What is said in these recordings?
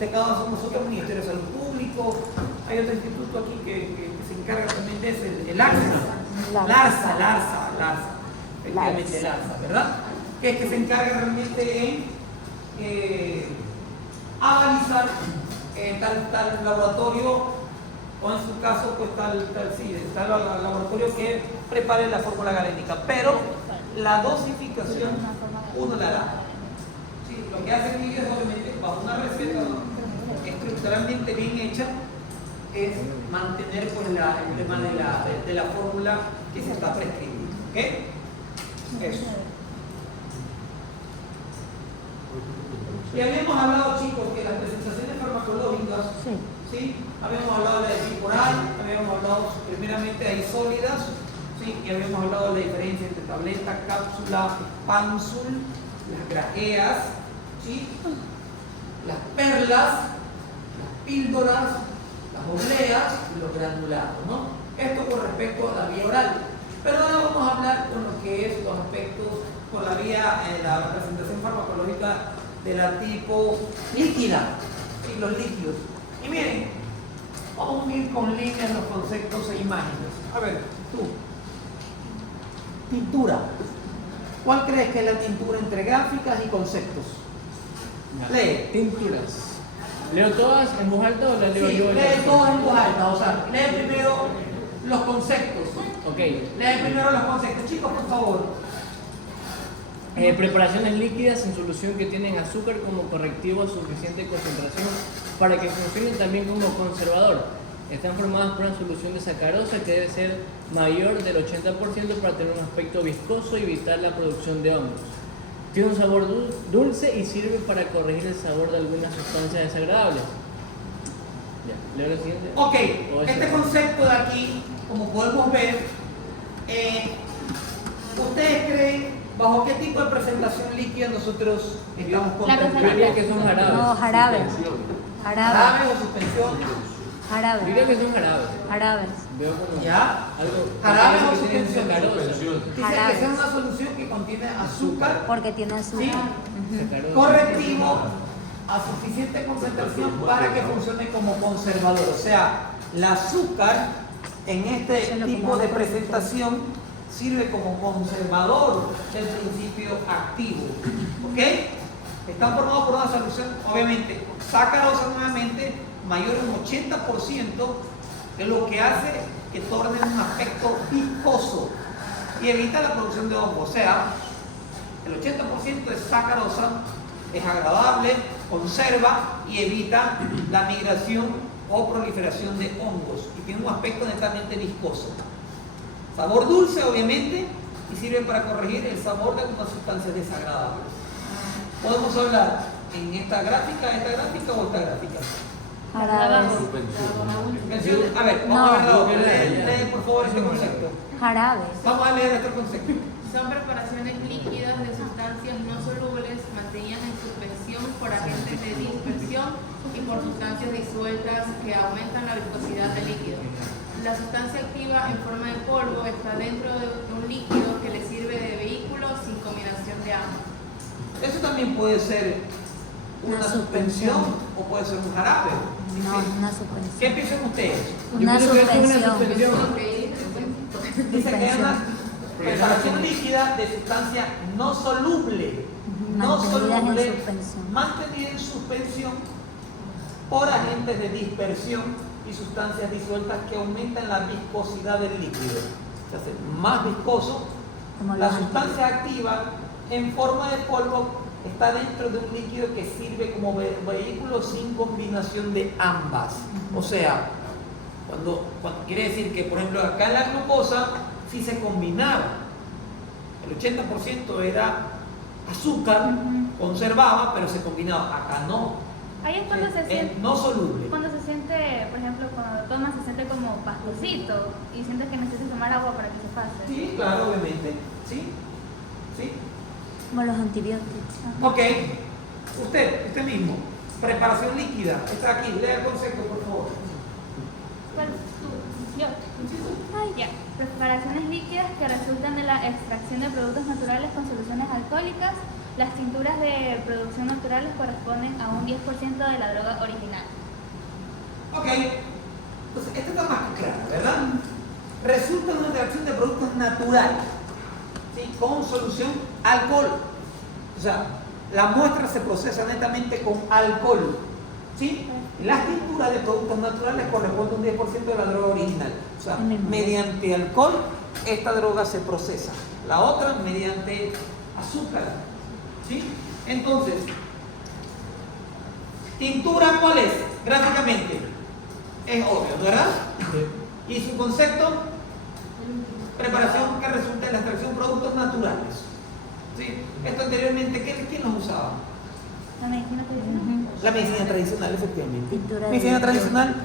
este caso somos nosotros, el Ministerio de Salud Público. Hay otro instituto aquí que se encarga también de eso, el LARSA, efectivamente LARSA, ¿verdad? Que es que se encarga realmente en analizar tal laboratorio, o en su caso, pues tal laboratorio que prepare la fórmula galénica. Pero la dosificación uno la da. ¿Sí? Lo que hace ellos es obviamente bajo una receta estructuralmente bien hecha es mantener pues, el tema de la fórmula que se está prescribiendo. ¿Ok? Eso. Y habíamos hablado, chicos, que las presentaciones farmacológicas, ¿sí? Habíamos hablado de la epiporal, habíamos hablado primeramente de sólidas, ¿sí? Y habíamos hablado de la diferencia entre tableta, cápsula, pánsul, las grajeas, ¿sí? Las perlas, las píldoras, las obleas y los granulados, ¿no? Esto con respecto a la vía oral. Pero ahora vamos a hablar con lo que es los aspectos por la vía, la presentación farmacológica de la tipo líquida, ¿sí? Los líquidos. Y miren, vamos a ir con líneas los conceptos e imágenes. A ver, tú. Tintura. ¿Cuál crees que es la tintura entre gráficas y conceptos? Lee. Tinturas. ¿Leo todas en voz alta o las leo yo? Lee todas en voz alta, o sea, lee primero los conceptos. Ok. Lee primero los conceptos. Chicos, por favor. Preparaciones líquidas en solución que tienen azúcar como correctivo a suficiente concentración para que funcionen también como conservador. Están formadas por una solución de sacarosa que debe ser mayor del 80% para tener un aspecto viscoso y evitar la producción de hongos. Tiene un sabor dulce y sirve para corregir el sabor de algunas sustancias desagradables. Ya, ¿leo lo siguiente? Ok, este concepto de aquí, como podemos ver, ¿ustedes creen bajo qué tipo de presentación líquida nosotros estamos contemplando? Yo diría que son jarabes. No, jarabes. ¿Jarabes o suspensión? Yo Jarabes. diría que son jarabes. Jarabes. Veo como ¿Ya? algo. ¿Jarabes o que tienen suspensión? sacarosa. Dice que Jarabes. sea una solución que contiene azúcar, Porque tiene azúcar. ¿sí? Sacarosa. Correctivo a suficiente concentración para que funcione como conservador. O sea, el azúcar en este tipo de presentación sirve como conservador del principio activo. ¿Ok? Están formados por una solución, obviamente, sacarosa nuevamente, mayor al 80%, que es lo que hace que torne un aspecto viscoso y evita la producción de hongos. O sea, el 80% es sacarosa, es agradable, conserva y evita la migración o proliferación de hongos y tiene un aspecto netamente viscoso. Sabor dulce, obviamente, y sirve para corregir el sabor de algunas sustancias desagradables. Podemos hablar en esta gráfica o esta gráfica. Jarabes. A ver, vamos a ver la otra. Lee, por favor, este concepto. Jarabes. Vamos a leer este concepto. Son preparaciones líquidas de sustancias no solubles mantenidas en suspensión por agentes de dispersión y por sustancias disueltas que aumentan la viscosidad del líquido. La sustancia activa en forma de polvo está dentro de un líquido que le sirve de vehículo sin combinación de ambos. Eso también puede ser una suspensión o puede ser un jarabe. No, una suspensión. ¿Qué piensan ustedes? Una Yo pienso que es una suspensión. suspensión. Dice que es una preparación líquida de sustancia no soluble. Mantenidas en suspensión. Mantenida en suspensión por agentes de dispersión y sustancias disueltas que aumentan la viscosidad del líquido. Se hace más viscoso. Como La los sustancia activa en forma de polvo está dentro de un líquido que sirve como vehículo sin combinación de ambas. O sea, cuando quiere decir que, por ejemplo, acá en la glucosa sí se combinaba. El 80% era azúcar, conservaba, pero se combinaba. Acá no. Ahí es cuando se siente, No soluble. cuando se siente, por ejemplo, cuando tomas se siente como pastosito y sientes que necesitas tomar agua para que se pase. Sí, claro, obviamente. Sí. Sí. Como los antibióticos. Ok. Usted mismo. Preparación líquida. Está aquí. Lea el concepto, por favor. ¿Cuál? Tú. Yo. Ay, ya. Preparaciones líquidas que resultan de la extracción de productos naturales con soluciones alcohólicas Las tinturas de producción naturales corresponden a un 10% de la droga original. Ok, entonces esto está más que claro, ¿verdad? Resulta de una interacción de productos naturales, ¿sí? Con solución alcohol. O sea, la muestra se procesa netamente con alcohol, ¿sí? Las tinturas de productos naturales corresponden a un 10% de la droga original. O sea, mediante alcohol esta droga se procesa. La otra mediante azúcar, ¿sí? Entonces, ¿tintura cuál es? Gráficamente. Es obvio, ¿verdad? Sí. Y su concepto, preparación que resulta en la extracción de productos naturales. ¿Sí? Esto anteriormente, ¿quién los usaba? La medicina tradicional. La medicina tradicional, efectivamente. Tintura La de medicina yodo. tradicional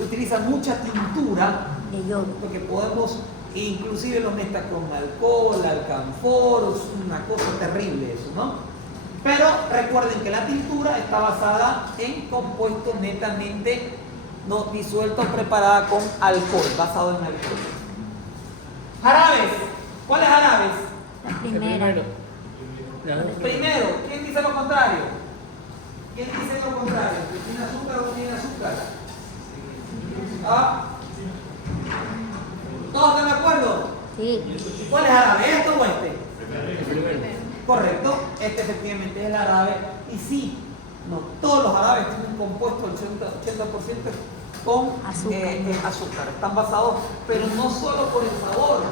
utiliza mucha tintura, De yodo. porque podemos, inclusive lo mezcla con alcohol, alcanfor, es una cosa terrible eso, ¿no? Pero recuerden que la tintura está basada en compuestos netamente no disueltos, preparada con alcohol, basado en alcohol. Jarabes, ¿cuáles jarabes? La El primera. primero. La dos. Primero, ¿quién dice lo contrario? ¿Quién dice lo contrario? ¿Que tiene azúcar o no tiene azúcar? ¿Ah? ¿Todos están de acuerdo? Sí. ¿Cuál es jarabe? ¿Esto o este? El primero. Correcto, este efectivamente es el jarabe. Y sí, no todos los jarabes tienen un compuesto del 80% con azúcar. Están basados, pero no solo por el sabor,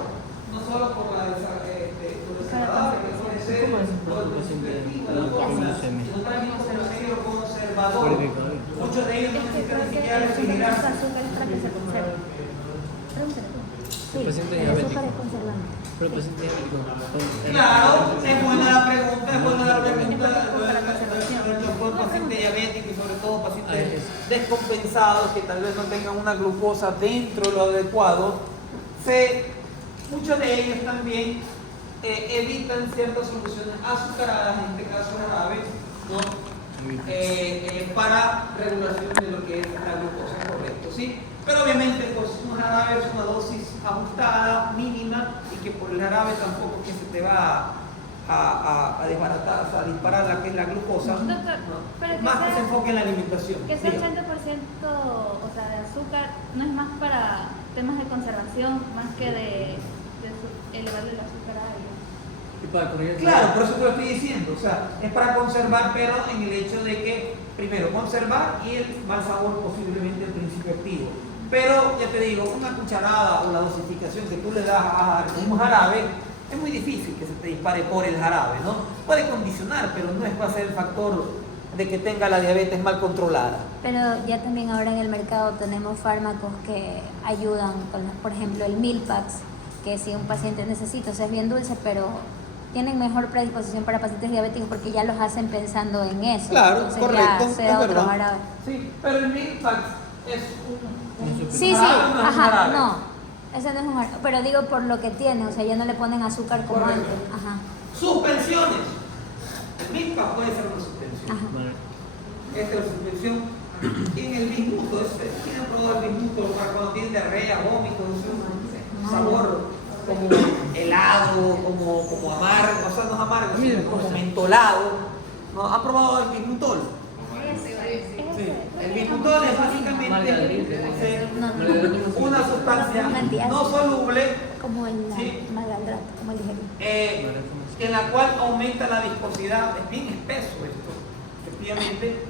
no solo por la desagradable, que puede ser por el perspectiva, la forma, sino también por el medio conservador. Muchos de ellos no Es que necesitan creo ni que siquiera el refrigerarse. azúcar es para que se conserve. Pregúntale tú. Sí, paciente el diabético. azúcar es conservante. Pero paciente diabético. Claro, es buena la pregunta, es buena la pregunta. Para conservación. Los pacientes diabéticos y sobre todo pacientes descompensados que tal vez no tengan una glucosa dentro de lo adecuado, muchos de ellos también evitan ciertas soluciones azucaradas, en este caso jarabe, ¿no? Para regulación de lo que es la glucosa, correcto, ¿sí? Pero obviamente pues un jarabe es una dosis ajustada, mínima, y que por el jarabe tampoco que se te va a desbaratar, o sea, a disparar la que es la glucosa, Doctor, ¿no? pero que Más que sea- se enfoque en la alimentación. Que sea Diga. 80% o sea, de azúcar no es más para temas de conservación, más que de elevarle el azúcar a alguien. Y para corregir el Claro, por eso te lo estoy diciendo, o sea, es para conservar, pero en el hecho de que, primero, conservar y el mal sabor posiblemente el principio activo. Pero, ya te digo, una cucharada o la dosificación que tú le das a un jarabe, es muy difícil que se te dispare por el jarabe, ¿no? Puede condicionar, pero no es para ser el factor de que tenga la diabetes mal controlada. Pero ya también ahora en el mercado tenemos fármacos que ayudan con, por ejemplo, el Milpax, que si un paciente necesita, o sea, es bien dulce, pero tienen mejor predisposición para pacientes diabéticos porque ya los hacen pensando en eso. Claro, Entonces correcto, ya sea es otro verdad. jarabe. Sí, pero el Milpax es Sí, sí, jarabe, no es un ajá, jarabe. no. Ese no es un jarabe, pero digo por lo que tiene, o sea, ya no le ponen azúcar como Correcto. antes. Ajá. Suspensiones. El Milpax puede ser una suspensión. Ajá. Vale. Esta es la suspensión. En el bismuto, ¿quieren probar el bismuto para cuando tienen diarrea, vómitos, un sabor como helado, como amargo, o sea, no es amargo, sino como mentolado? ¿No? ¿Han probado el bismutol? Sí. El bismutol es básicamente una sustancia no soluble Como el Sí. malgaldrato, como el digerin. en la cual aumenta la viscosidad. Es bien espeso esto, efectivamente.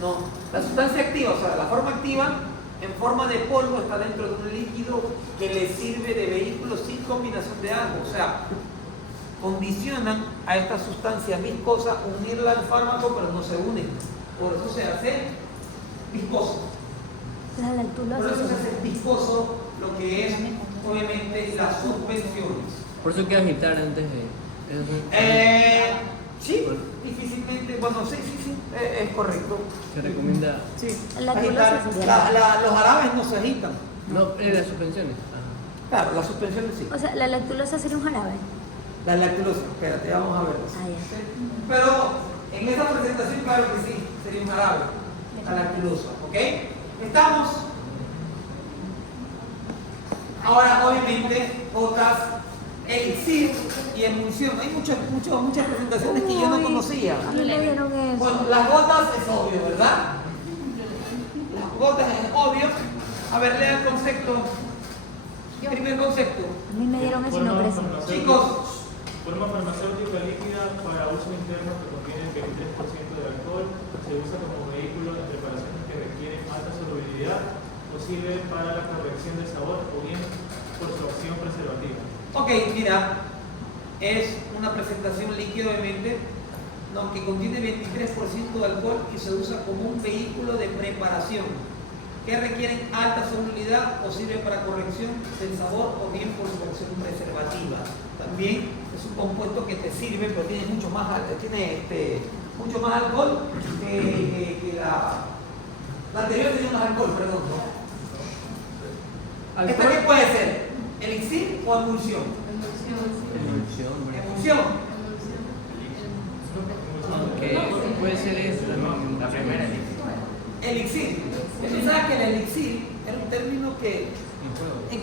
No, la sustancia activa, o sea, la forma activa en forma de polvo está dentro de un líquido que le sirve de vehículo sin combinación de agua. O sea, condicionan a esta sustancia viscosa unirla al fármaco, pero no se unen. Por eso se hace viscoso. La Por lactulosa. eso se hace viscoso lo que es, obviamente, las suspensiones. Por eso hay que agitar antes de. Sí, difícilmente, bueno, sí, es correcto. Se recomienda. Sí, La agitar. glucosa Los jarabes no se agitan. No, las suspensiones. Ajá. Claro, las suspensiones sí. O sea, la lactulosa sería un jarabe. La lactulosa, espérate, vamos a verlas. Ah, ya. Sí. Pero en esta presentación, claro que sí, sería un jarabe, la lactulosa, ¿ok? ¿Estamos? Ahora, obviamente, otras elixir y emulsión. Hay muchas presentaciones que yo no conocía. A mí me dieron eso. Bueno, las gotas es obvio, ¿verdad? Las gotas es obvio. A ver, lea el concepto. Primer concepto. A mí me dieron eso y no crecí. Chicos, Forma farmacéutica líquida para uso interno que contiene el 23% de alcohol, se usa como vehículo en preparaciones que requieren alta solubilidad o sirve para la corrección de sabor o bien por su acción preservativa. ok, mira, es una presentación líquida obviamente, no, que contiene 23% de alcohol y se usa como un vehículo de preparación que requieren alta solubilidad o sirve para corrección del sabor o bien por su acción preservativa. También es un compuesto que te sirve, pero tiene mucho más alcohol que la anterior tenía más alcohol, perdón. ¿No? ¿Esta qué puede ser? ¿Elixir o emulsión? Emulsión. Aunque puede ser eso también. La primera Elixir. ¿Sabes que el elixir era un término que no he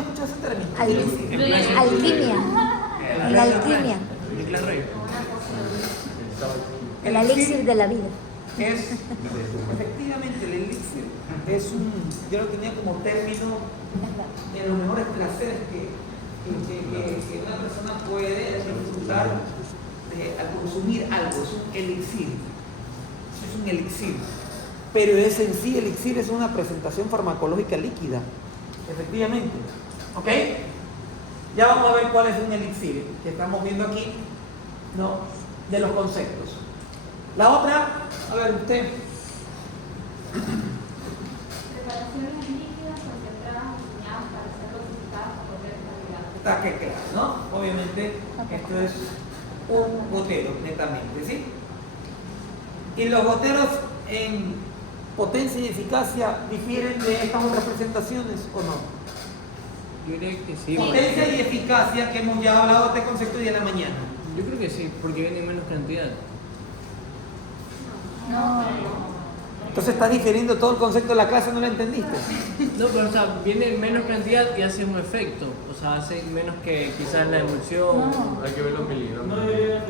escuchado ese término? Alquimia. La alquimia. El elixir de la vida. Es, efectivamente, el elixir es yo lo tenía como término de los mejores placeres que una persona puede disfrutar al consumir algo. Es un elixir. Es un elixir. Pero es en sí, elixir es una presentación farmacológica líquida. Efectivamente. ¿Ok? Ya vamos a ver cuál es un elixir que estamos viendo aquí, ¿no? De los conceptos. La otra, a ver usted. Preparaciones líquidas concentradas diseñadas para ser dosificadas por poder calidad. Está que claro, ¿no? Obviamente, esto es un gotero, netamente, ¿sí? Y los goteros en potencia y eficacia difieren de estas otras presentaciones, ¿o no? Yo creo que sí. Potencia y eficacia, que hemos ya hablado de este concepto hoy en la mañana. Yo creo que sí, porque viene en menos cantidad. Entonces está difiriendo todo el concepto de la clase, ¿no lo entendiste? No, pero o sea, viene en menos cantidad y hace un efecto. O sea, hace menos que quizás la emulsión. Hay que ver los miligramos. No debería son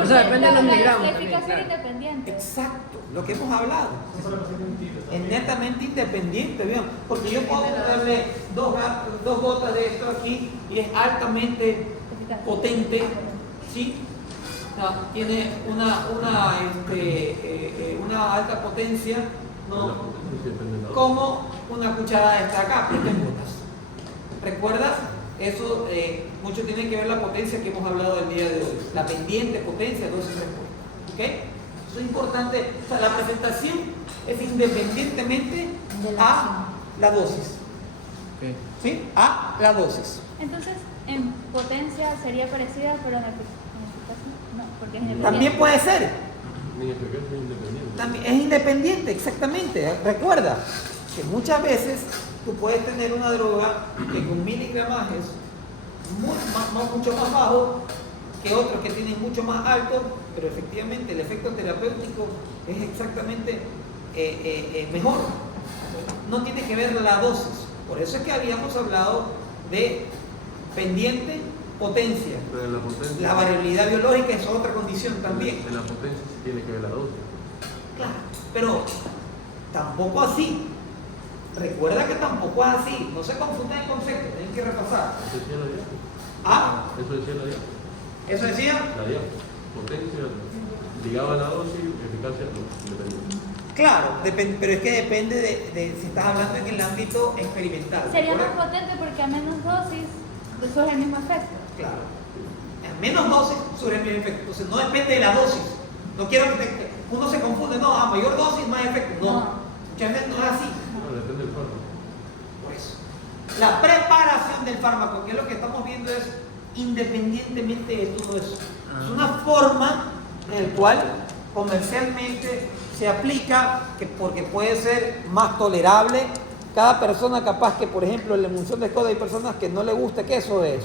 O sea, depende de los miligramos La también, eficacia claro. es independiente. Exacto, lo que hemos hablado. farmacéuticas distintas. Es netamente independiente, ¿bien? Porque yo puedo darle dos gotas de esto aquí y es altamente potente, ¿sí? O sea, tiene una alta potencia, ¿no? Como una cucharada de esta acá, pero en gotas. ¿Recuerdas? Eso mucho tiene que ver la potencia que hemos hablado el día de hoy. La pendiente potencia, dosis respuesta. ¿Ok? Eso es importante. O sea, la presentación es independientemente De la a la dosis. Ok. ¿Sí? A la dosis. Entonces, en potencia sería parecida, pero en eficacia no, porque es independiente. También puede ser. Ni eficacia ni independiente. También es independiente, exactamente. Recuerda que muchas veces tú puedes tener una droga que con miligramajes mucho más bajo que otros que tienen mucho más alto, pero efectivamente el efecto terapéutico es exactamente mejor. No tiene que ver la dosis. Por eso es que habíamos hablado de pendiente, potencia. Pero en la potencia. La variabilidad biológica es otra condición también. En la potencia sí tiene que ver la dosis. Claro, pero tampoco así. Recuerda que tampoco es así. No se confundan el concepto, tienen que repasar. Eso decía la dieta. Ah, Eso decía la dieta. eso decía. La dieta. Potencia ligada a la dosis, eficacia no, independiente. Claro, pero es que depende de si estás hablando en el ámbito experimental. Sería más ¿recuerda? potente porque a menos dosis surge el mismo efecto. Claro. A menos dosis surge el mismo efecto. Entonces no depende de la dosis. No quiero que uno se confunde. No, a mayor dosis, más efecto. No. No. Muchas veces no es así. No, depende del fármaco. Por eso. La preparación del fármaco, que es lo que estamos viendo, es independientemente de todo eso. Es una forma en la cual comercialmente se aplica, porque puede ser más tolerable. Cada persona capaz que, por ejemplo, en la emulsión de codo hay personas que no le gusta, que eso es.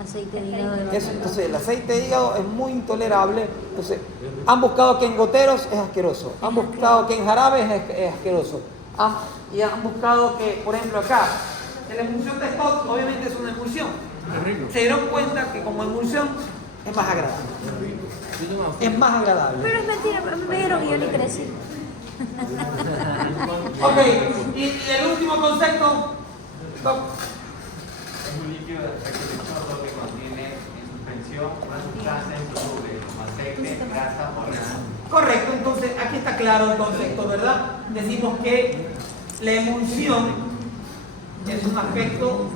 Aceite de hígado de vaca. Entonces el aceite de hígado es muy intolerable. Entonces han buscado que en goteros es asqueroso, han buscado que en jarabes es asqueroso, y han buscado que, por ejemplo, acá de la emulsión de Scott, obviamente es una emulsión. Es rico. Se dieron cuenta que como emulsión es más agradable. Yo tomo Es más agradable. Pero es mentira, me dijeron que yo ni crecí. Ok, y el último concepto. Doc. Es un líquido de efecto lechoso que contiene en suspensión una sustancia insoluble como aceite, grasa o resina. Correcto, entonces aquí está claro el concepto, ¿verdad? Decimos que la emulsión es un aspecto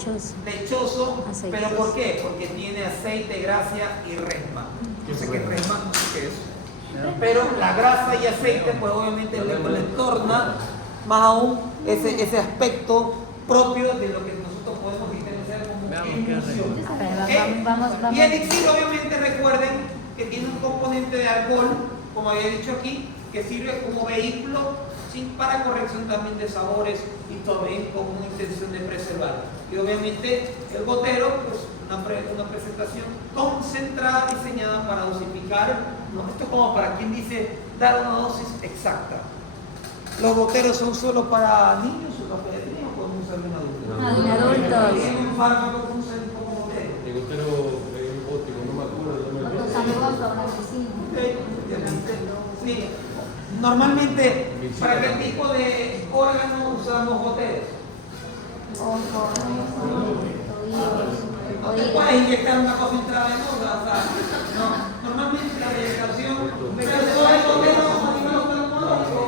lechoso, Aceite. pero ¿por qué? Porque tiene aceite, grasa y resma. Yo sé que es resma, no sé qué es. Pero la grasa y aceite, pues obviamente le torna más aún ese aspecto propio de lo que nosotros podemos diferenciar como Veamos qué emulsión. Vamos. Y el elixir, obviamente, recuerden que tiene un componente de alcohol, como había dicho aquí, que sirve como vehículo para corrección también de sabores y también con una intención de preservar. Y obviamente el gotero, pues una presentación concentrada diseñada para dosificar, ¿no? Esto es como para quien dice dar una dosis exacta. ¿Los goteros son solo para niños o para pediatría o podemos usar en adultos? En adultos. ¿Es un fármaco que usa como gotero? El gotero óptico, no me acuerdo. No me Los acuerdo. amigos son así. Sí. Normalmente, ¿para qué tipo de órgano usamos goteros? Ojos, No te oídos. puedes inyectar una cosa intravenosa, o sea, no. Normalmente la inyectación, pero solo hay goteros a nivel oftalmológico.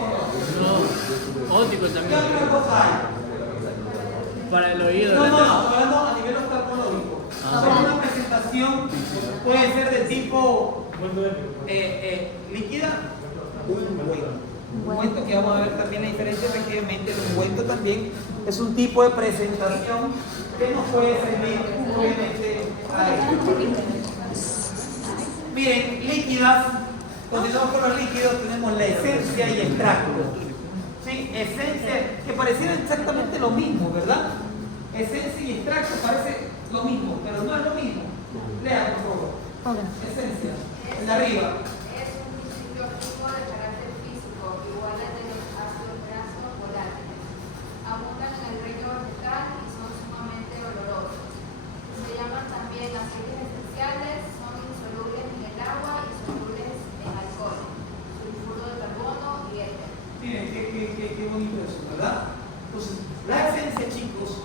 No, óptico ¿Qué también. otra cosa hay? Para el oído. No, ¿verdad? hablando a nivel oftalmológico. Ah. Solo una presentación puede ser de tipo Ungüento ético. líquida, ungüento, que vamos a ver también la diferencia. Efectivamente, el ungüento también es un tipo de presentación que nos puede servir, obviamente, a esto. Miren, líquidas, continuamos con los líquidos, tenemos la esencia y extracto. ¿Sí? Esencia, que parecieran exactamente lo mismo, ¿verdad? Esencia y extracto parece lo mismo, pero no es lo mismo. Lea, por favor. Ok. Esencia, en la arriba. Es un principio activo de carácter físico, igual al de los ácidos grasos volátiles. Abundan en el reino vegetal y son sumamente olorosos. Se llaman también aceites esenciales, son insolubles en el agua y solubles en alcohol, sulfuro de carbono y éter. Miren, qué bonito eso, ¿verdad? Entonces, la esencia, chicos,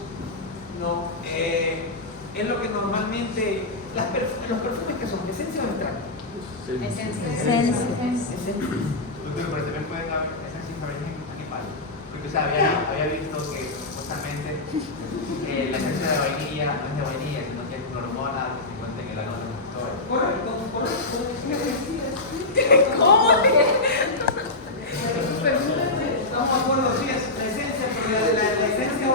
no, es lo que normalmente, los perfumes que son, esencia o extracto. Esencia. Pero también pueden haber esencias de origen animal. Porque o sea, había visto que supuestamente la esencia de vainilla no es de vainilla, sino que es una hormona que se encuentra en el ano de los actores. Correcto, correcto. Estamos de acuerdo, sí, es la esencia, porque la esencia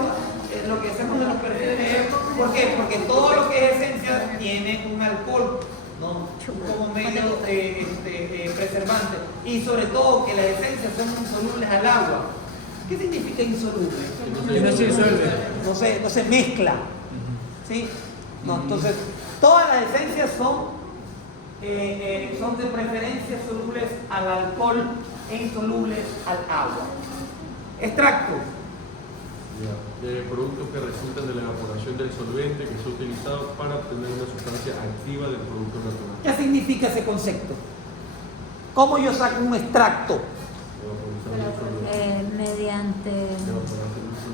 es lo que hacemos de los perfumes. ¿Por qué? Porque todo lo que es esencia tiene un alcohol, ¿no? Como medio preservante. Y sobre todo que las esencias son insolubles al agua. ¿Qué significa insoluble? Que no se disuelve. No se mezcla. ¿Sí? No, entonces, todas las esencias son de preferencia solubles al alcohol e insolubles al agua. Extracto. De productos que resultan de la evaporación del solvente que se ha utilizado para obtener una sustancia activa del producto natural. ¿Qué significa ese concepto? ¿Cómo yo saco un extracto? Mediante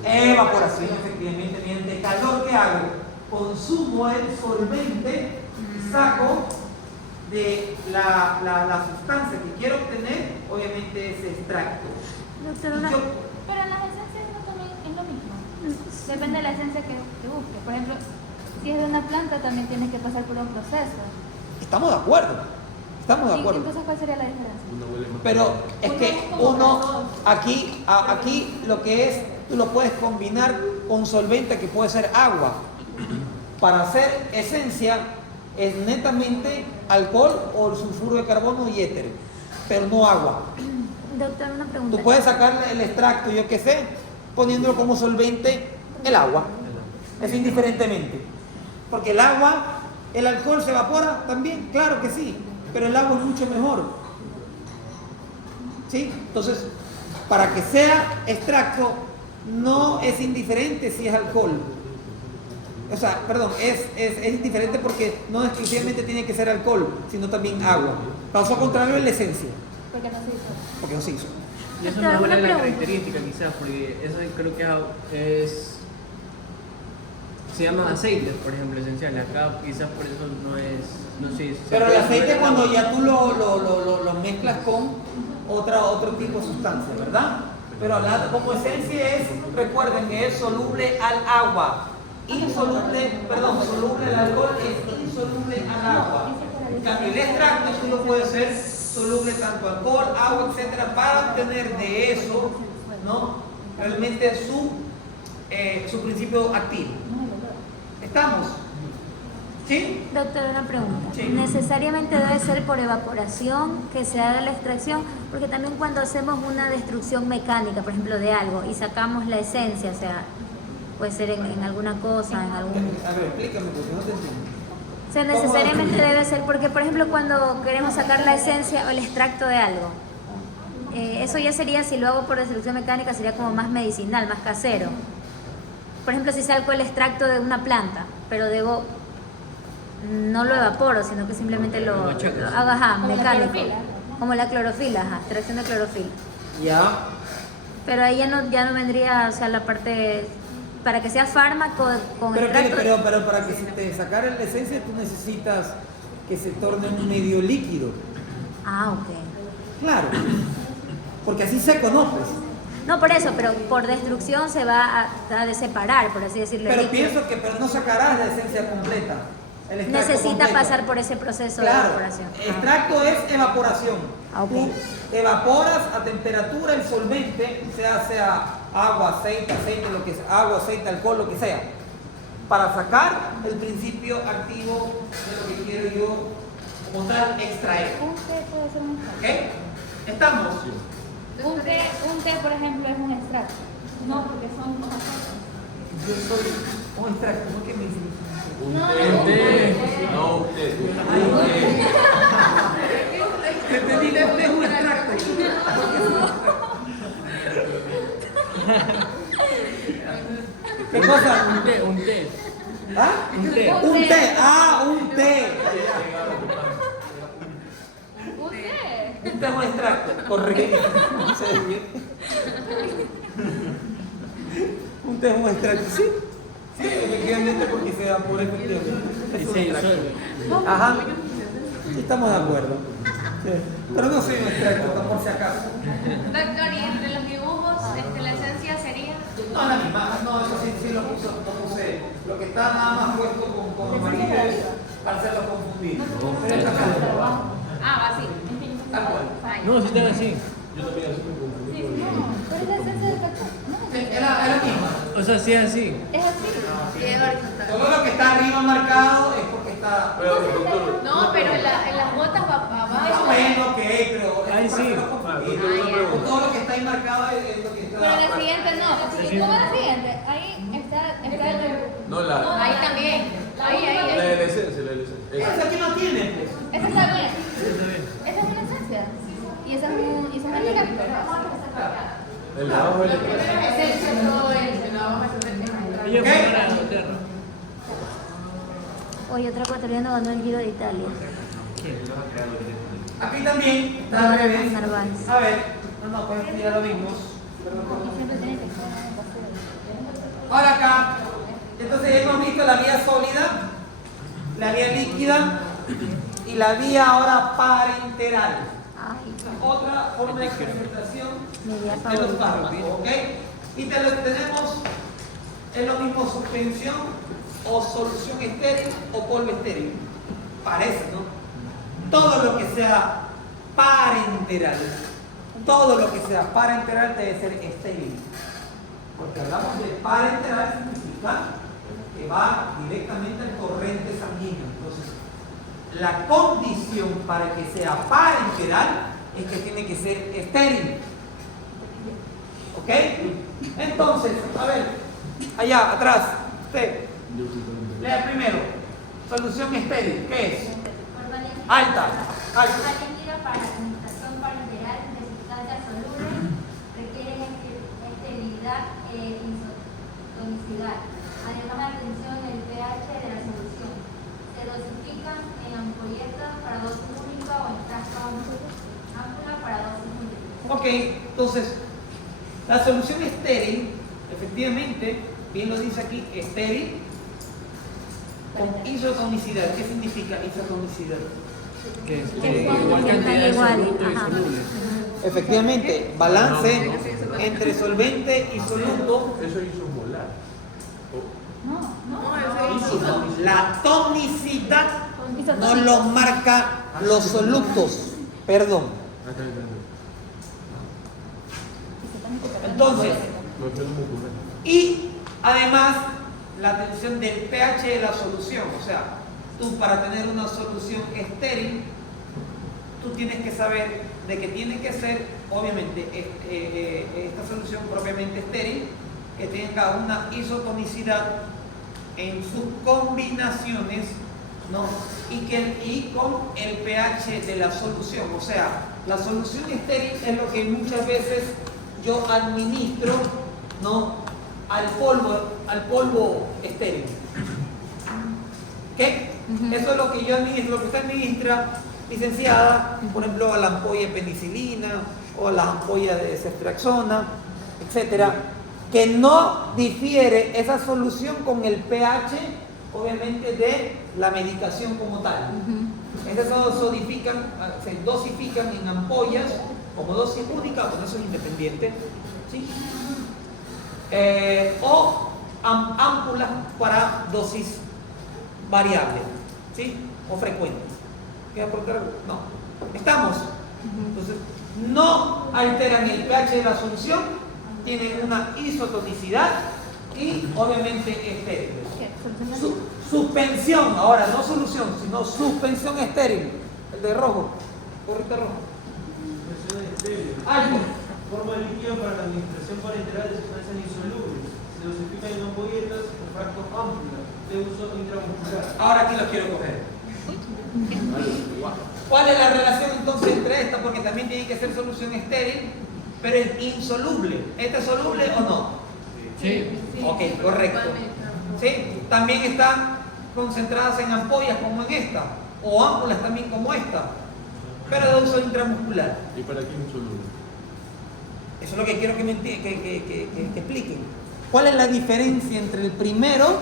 Evaporación, efectivamente, mediante calor. ¿Qué hago? Consumo el solvente y saco de la sustancia que quiero obtener, obviamente, ese extracto. Doctor, Y yo- Pero en las esencias no también es lo mismo. Depende de la esencia que busques. Por ejemplo, si es de una planta también tienes que pasar por un proceso. Estamos de acuerdo. Estamos de ¿Y acuerdo. entonces cuál sería la diferencia? Una huele más Pero es Uno que es como uno, calor. aquí lo que es, tú lo puedes combinar con solvente que puede ser agua. Para hacer esencia es netamente alcohol o sulfuro de carbono y éter, pero no agua. Doctor, una pregunta. Tú puedes sacarle el extracto, yo qué sé, poniéndolo como solvente el agua. Es indiferentemente. Porque el agua, el alcohol se evapora también, claro que sí, pero el agua es mucho mejor. ¿Sí? Entonces, para que sea extracto, no es indiferente si es alcohol. O sea, perdón, es diferente porque no exclusivamente tiene que ser alcohol, sino también agua. Caso contrario es la esencia, Porque no se hizo. porque no se hizo. Y eso Doctora, no vale una la pregunta. característica quizás, porque eso creo que se llaman aceites, por ejemplo, esenciales. Acá quizás por eso no sé. Pero el aceite cuando ya tú lo mezclas con otro tipo de sustancia, ¿verdad? Pero hablando como esencia recuerden que es soluble al agua. Soluble al alcohol es insoluble al agua. En cambio, el extracto sí lo puede ser soluble tanto al alcohol, agua, etcétera, para obtener de eso, ¿no? Realmente su principio activo. ¿Estamos? ¿Sí? Doctora, una pregunta. Sí. ¿Necesariamente debe ser por evaporación que se haga la extracción? Porque también cuando hacemos una destrucción mecánica, por ejemplo, de algo, y sacamos la esencia, o sea, puede ser en alguna cosa, en algún... A ver, explícame porque no te entiendo. O sea, necesariamente debe ser, porque por ejemplo cuando queremos sacar la esencia o el extracto de algo, eso ya sería, si lo hago por destrucción mecánica, sería como más medicinal, más casero. Por ejemplo, si saco el extracto de una planta, pero no lo evaporo, sino que simplemente lo hago, Como la mecánico. clorofila. Como la clorofila, extracción de clorofila. Ya. Pero ahí ya no vendría, o sea, la parte, para que sea fármaco con Pero extracto. para que se te sacara la esencia tú necesitas que se torne un medio líquido. Ah, ok. Claro. Porque así seco no, pues. No por eso, pero por destrucción se va a separar, por así decirlo. el Pero líquido. pienso que no sacarás la esencia completa. El extracto Necesita completo. pasar por ese proceso de Claro, evaporación. extracto es evaporación. Ah, ok. Tú evaporas a temperatura el solvente, sea agua, aceite, lo que sea, agua, aceite, alcohol, lo que sea, para sacar el principio activo de lo que quiero yo, como tal, extraer. Un té puede ser un extracto. ¿Ok? ¿Estamos? Un té, por ejemplo, es un extracto. No, porque son cosas. Yo soy un extracto, ¿no? ¿Qué me dicen? Te entendí, es un extracto. ¿Qué cosa? Un té. ¿Ah? Un té. Un té. Ah, un té. Un té. Un té es un extracto. Correcto. Un té es un extracto. Sí. Sí, efectivamente, porque se evapora efectivamente. Es Y un se extracto. disuelve. Ajá. Sí, estamos de acuerdo. Sí. Pero no soy un extracto, por si acaso. Doctor, y entre los dibujos, la esencia sería. No, la misma. No, eso sí lo puse. Lo que está nada más puesto con amarillo es para hacerlo confundir. Pero esta acá. Ah, va así. Tal cual. No, si están así. Yo también así me confundí. Pero es la esencia del cacao. No, Sí, es la misma. O sea, si es así. es así. Sí, es horizontal. Todo lo que está arriba marcado es porque está. Pero, doctor, No, pero en las botas va para Ah, abajo. bueno, ok, pero. es Ahí para sí. hacerlo confundir. doctor, una pregunta. Todo lo que está ahí marcado es lo que está. Pero la siguiente no. ¿Cómo la siguiente? Ahí está el... no la Ahí también. Ahí. de la esencia, la de la esencia. Esa aquí no tiene, pues. Esa está bien. Esa es una esencia. Y esa es una elegante. El de abajo es Es el centro, el abajo es el Ella ¿Ok? fue para Inglaterra. Hoy otro ecuatoriano ganó el Giro de Italia. Aquí también está al revés. Narváez. A ver, no, pues esto ya lo vimos. Perdón. Y siempre tiene que estar. Ahora acá, entonces ya hemos visto la vía sólida, la vía líquida y la vía ahora parenteral. Ay, Otra forma de presentación mi día de los favorito. fármacos, ¿ok? Y tenemos es lo mismo suspensión o solución estéril o polvo estéril. Parece, ¿no? Todo lo que sea parenteral, debe ser estéril. Porque hablamos de parenteral significa que va directamente al torrente sanguíneo. Entonces, la condición para que sea parenteral es que tiene que ser estéril. ¿Ok? Entonces, a ver, allá atrás, usted, lea primero. Solución estéril, ¿qué es? Alta. Válida para administración parenteral de sustancias solubles, requieren esterilidad e isotonicidad. Además, la atención el pH Ok, entonces, la solución estéril, efectivamente, bien lo dice aquí, estéril, con isotonicidad. ¿Qué significa isotonicidad? Que Que igual sean cantidad de iguales, soluto y ajá. soluble. Efectivamente, balance entre solvente y soluto. Eso hizo molar. No, ese es La tonicidad no lo marca los solutos. Perdón. Entonces, y además la atención del pH de la solución. O sea, tú para tener una solución estéril, tú tienes que saber de que tiene que ser, obviamente, esta solución propiamente estéril, que tenga una isotonicidad en sus combinaciones, ¿no? Y con el pH de la solución. O sea, la solución estéril es lo que muchas veces yo administro, ¿no? al polvo estéril. ¿Qué? Eso es lo que yo administro, lo que usted administra, licenciada, por ejemplo, a la ampolla de penicilina o a las ampollas de ceftriaxona, etcétera, que no difiere esa solución con el pH, obviamente, de la medicación como tal. Esas se dosifican en ampollas como dosis única, bueno, eso es independiente, ¿sí? O ámpulas para dosis variable, ¿sí? O frecuentes. ¿Queda por claro? No. ¿Estamos? Entonces, no alteran el pH de la solución, tienen una isotonicidad y obviamente estéril. Suspensión, ahora no solución, sino suspensión estéril. El de rojo, gorrita rojo. Suspensión estéril. Algo. Forma líquida para la administración parenteral de sustancias insolubles. Se dosifican en ampolletas o frascos ámpulas de uso intramuscular. Ahora aquí los quiero coger. ¿Cuál es la relación entonces entre estas? Porque también tiene que ser solución estéril, pero es insoluble. ¿Esta es soluble o no? Sí. Ok, correcto. ¿Sí? También están concentradas en ampollas como en esta, o ámpulas también como esta, pero de uso intramuscular. ¿Y para qué insoluble? Eso es lo que quiero que expliquen. ¿Cuál es la diferencia entre el primero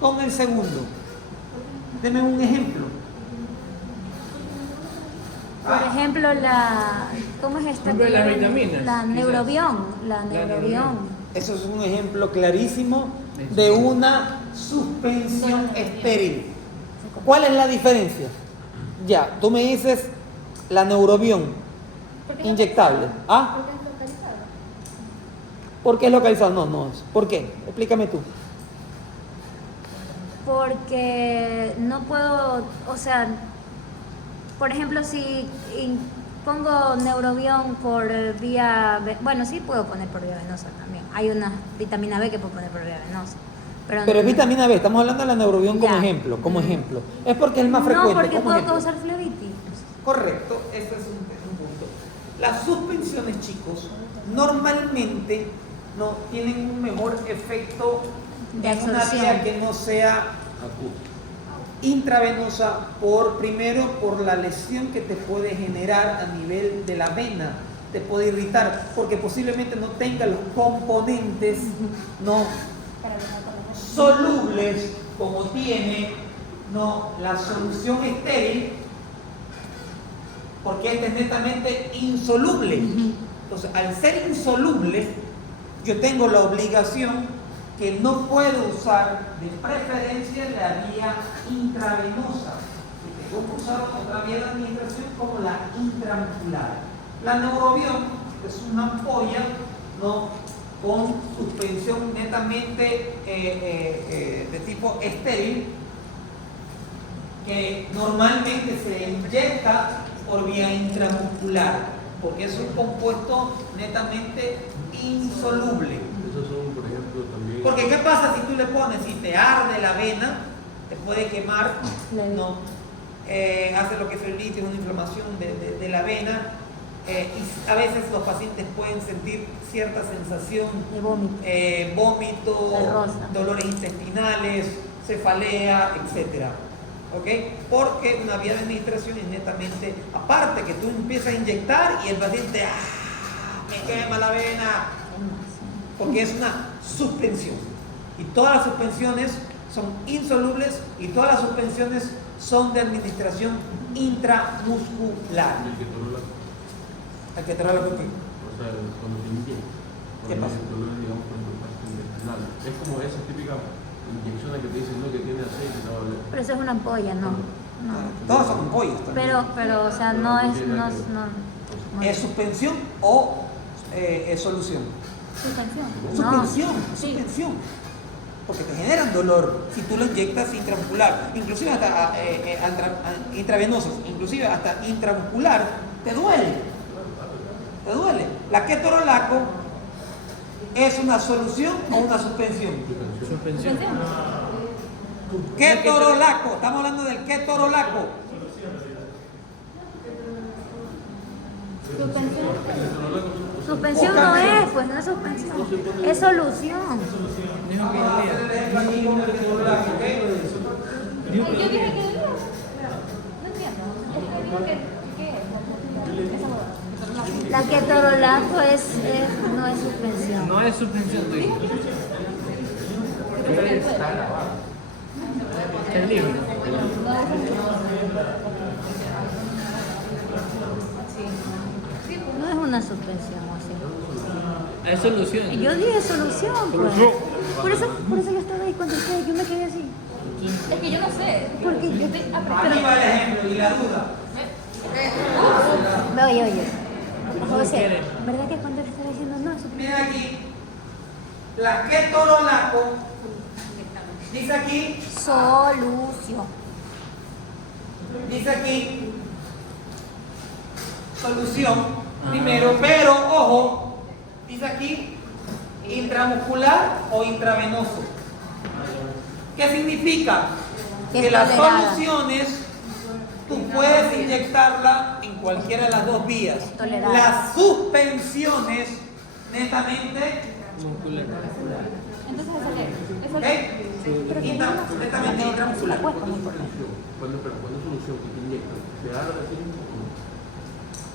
con el segundo? Deme un ejemplo. Por ejemplo, ¿cómo es esta? Por ejemplo, las vitaminas, La quizás. neurobión. Eso es un ejemplo clarísimo de una suspensión estéril. ¿Cuál es la diferencia? Ya, tú me dices la neurobión inyectable. ¿Ah? ¿Por qué es localizado? No. ¿Por qué? Explícame tú. Porque no puedo, o sea, por ejemplo, si pongo neurobión por vía, bueno, sí puedo poner por vía venosa también. Hay una vitamina B que puedo poner por vía venosa. Pero es vitamina B, estamos hablando de la neurobión como Ya. ejemplo, Es porque es el más frecuente. No, porque como puedo ejemplo. causar flebitis. Correcto, ese es un punto. Las suspensiones, chicos, normalmente no tienen un mejor efecto De en una absorción. vía que no sea intravenosa, primero por la lesión que te puede generar a nivel de la vena, te puede irritar, porque posiblemente no tenga los componentes no solubles como tiene la solución estéril, porque esta es netamente insoluble. Entonces, al ser insoluble, yo tengo la obligación que no puedo usar de preferencia la vía intravenosa. Y tengo que usar otra vía de administración como la intramuscular. La neurobión es una ampolla con suspensión netamente de tipo estéril, que normalmente se inyecta por vía intramuscular, porque es un compuesto netamente insoluble. Esos son, por ejemplo, también... Porque ¿qué pasa si tú le pones, si te arde la vena, te puede quemar, hace lo que es flebitis, una inflamación de la vena, y a veces los pacientes pueden sentir cierta sensación De vómito. vómito, Cirrosa. dolores intestinales, cefalea, etcétera. ¿Ok? Porque una vía de administración es netamente, aparte que tú empiezas a inyectar y el paciente me quema la vena, porque es una suspensión. Y todas las suspensiones son insolubles y todas las suspensiones son de administración intramuscular. El ketorolaco. El que te lo O sea, cuando te inyectan. ¿Qué pasa? El dolor, digamos, por ejemplo, intestinal. Es como esa típica inyección que te dicen, no, que tiene aceite y te va a doler. Pero eso es una ampolla, no. No. Todas son ampollas también. Pero, o sea, no es, no, ¿Es suspensión o es solución? suspensión. Suspensión, Sí. suspensión. Porque te generan dolor si tú lo inyectas intramuscular, inclusive hasta intravenosos, inclusive hasta intramuscular, te duele. Te duele. La ketorolaco es una solución o una suspensión. Suspensión. Ketorolaco, estamos hablando del ketorolaco. Suspensión no es, pues no es suspensión. Es solución. Dijo que Vamos a hacer el ejemplo aquí con el ketorolaco, ¿ok? Yo dije que no entiendo. ¿Qué es? Esa boda. La ketorolaco no es suspensión. no es suspensión, tú dices. Está grabado. El libro. No es una suspensión, o sea. Es solución. Yo dije solución, pues. Por eso yo estaba ahí cuando ustedes, yo me quedé así. Es que yo no sé. Porque yo estoy Aquí va el ejemplo y la duda. Oye. José, quiere? ¿verdad que cuando le estaba diciendo no es suspensión? Miren aquí, la ketorolaco dice aquí, Solución. dice aquí, solución primero, pero ojo, dice aquí, intramuscular o intravenoso. ¿Qué significa? Que Que es las tolerada. soluciones tú puedes inyectarla en cualquiera de las dos vías. Es tolerada. Las suspensiones, netamente, Muscular. Entonces, ¿eso qué? ¿Eso ¿ok? qué? Netamente intramuscular. Cuesta muy poco. Cuando es solución que te inyectan, ¿te arde así?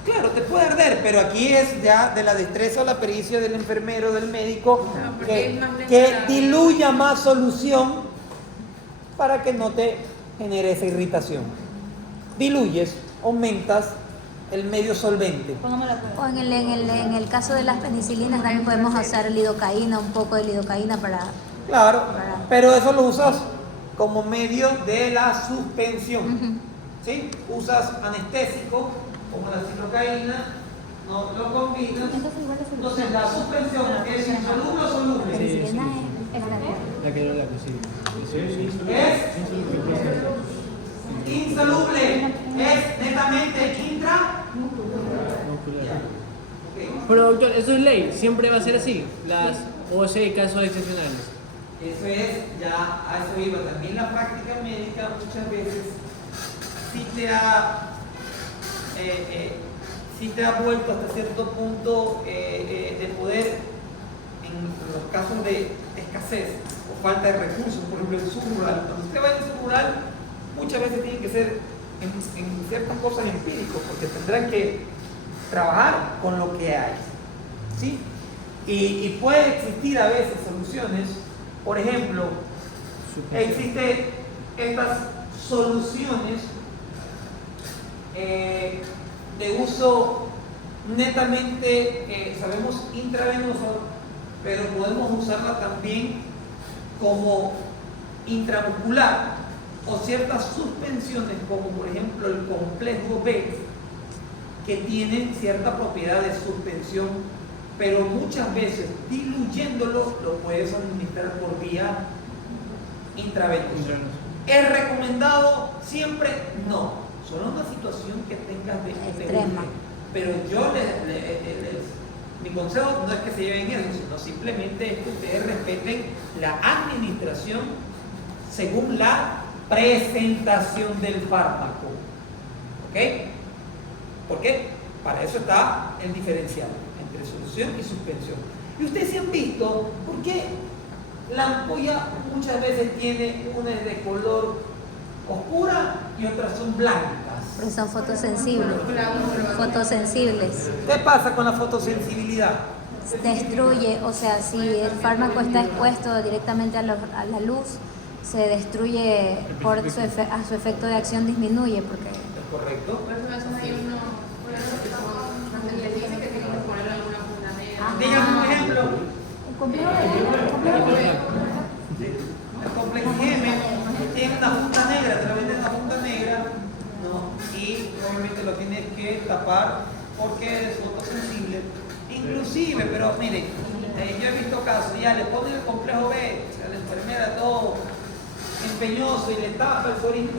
Claro, te puede arder, pero aquí es ya de la destreza o la pericia del enfermero, del médico, porque es más lenta que la- diluya más solución para que no te genere esa irritación. Diluyes, aumentas el medio solvente. Póngame la prueba. O en el caso de las penicilinas también podemos usar lidocaína, un poco de lidocaína para... Claro, pero eso lo usas como medio de la suspensión. ¿Sí? Usas anestésico, como la lidocaína, no lo combinas. Entonces igual es Entonces la suspensión es insoluble o soluble. Sí, penicilina sí. es la La que era la que sí. Es insoluble, es netamente Muscular. Pero doctor, eso es ley, siempre va a ser así. O sea, hay casos excepcionales. Eso es, ya a eso iba. También la práctica médica muchas veces sí te ha vuelto hasta cierto punto de poder, en los casos de escasez o falta de recursos, por ejemplo en sur rural. Cuando usted va en sur rural, muchas veces tiene que ser en ciertas cosas empíricos, porque tendrán que trabajar con lo que hay. ¿Sí? Y puede existir a veces soluciones. Por ejemplo, existen estas soluciones de uso netamente, sabemos, intravenoso, pero podemos usarla también como intramuscular o ciertas suspensiones como por ejemplo el complejo B, que tienen cierta propiedad de suspensión, pero muchas veces diluyéndolo lo puedes administrar por vía intravenosa. ¿Es recomendado siempre? No. Solo una situación que tengas de Extrema. urge. Pero yo mi consejo no es que se lleven eso, sino simplemente es que ustedes respeten la administración según la presentación del fármaco. ¿Ok? ¿Por qué? Para eso está el diferencial entre solución y suspensión. Y ustedes se han visto por qué la ampolla muchas veces tiene una de color oscura y otras son blancas. porque son fotosensibles. Fotosensibles. ¿Qué pasa con la fotosensibilidad? Destruye, o sea, si el fármaco está expuesto directamente a la luz, se destruye por su efecto de acción disminuye porque ¿Es correcto? Por eso a veces hay unos problemas que son, les dicen que tienen que poner alguna funda negra. Dígame un ejemplo. el complejo de El complejo IgM tiene una punta negra, te la venden una punta negra, ¿no? Y obviamente lo tienes que tapar porque es fotosensible. Inclusive, pero miren, yo he visto casos, ya le ponen el complejo B, a la enfermera todo empeñoso y le tapa el sorito.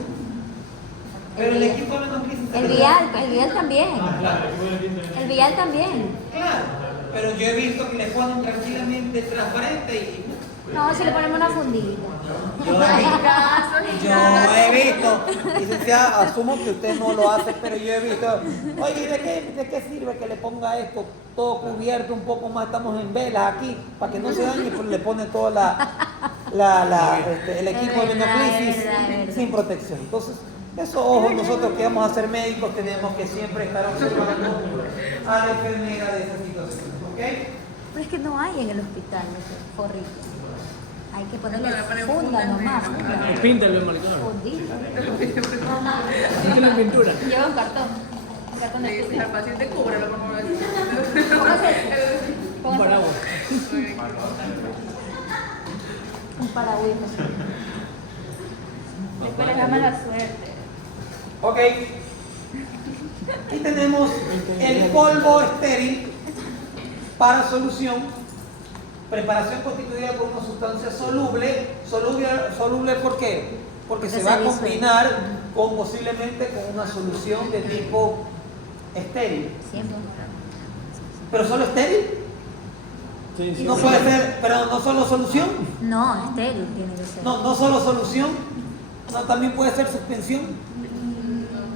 Pero el equipo de crisis el vial también. Claro, El vial también. Claro, pero yo he visto que le ponen tranquilamente transparente y No, si le ponemos una fundita. yo he visto, licenciada, asumo que usted no lo hace, pero yo he visto, oye, ¿de qué sirve que le ponga esto todo cubierto un poco más? Estamos en velas aquí, para que no se dañe, pues le pone toda el equipo de crisis sin protección. Entonces, eso, ojo, nosotros que vamos a ser médicos tenemos que siempre estar observando a la enfermera de esa situación, ¿ok? Pero es que no hay en el hospital ese forrito. Hay que ponerle funda nomás. Funda. Píntalo el marcador. Fundita. Es una pintura. Lleva un cartón. Un cartón de Le dice al paciente, cúbrelo, por favor. Un paraguas. Un paragüita. Después les da mala suerte. Ok. Aquí tenemos el polvo estéril para solución. Preparación constituida por una sustancia soluble. Soluble ¿por qué? Porque se va a combinar posiblemente con una solución de tipo estéril. Siempre. ¿Pero solo estéril? Sí, sí. No puede ser, pero no solo solución. No, estéril tiene que ser. No solo solución. No, también puede ser suspensión.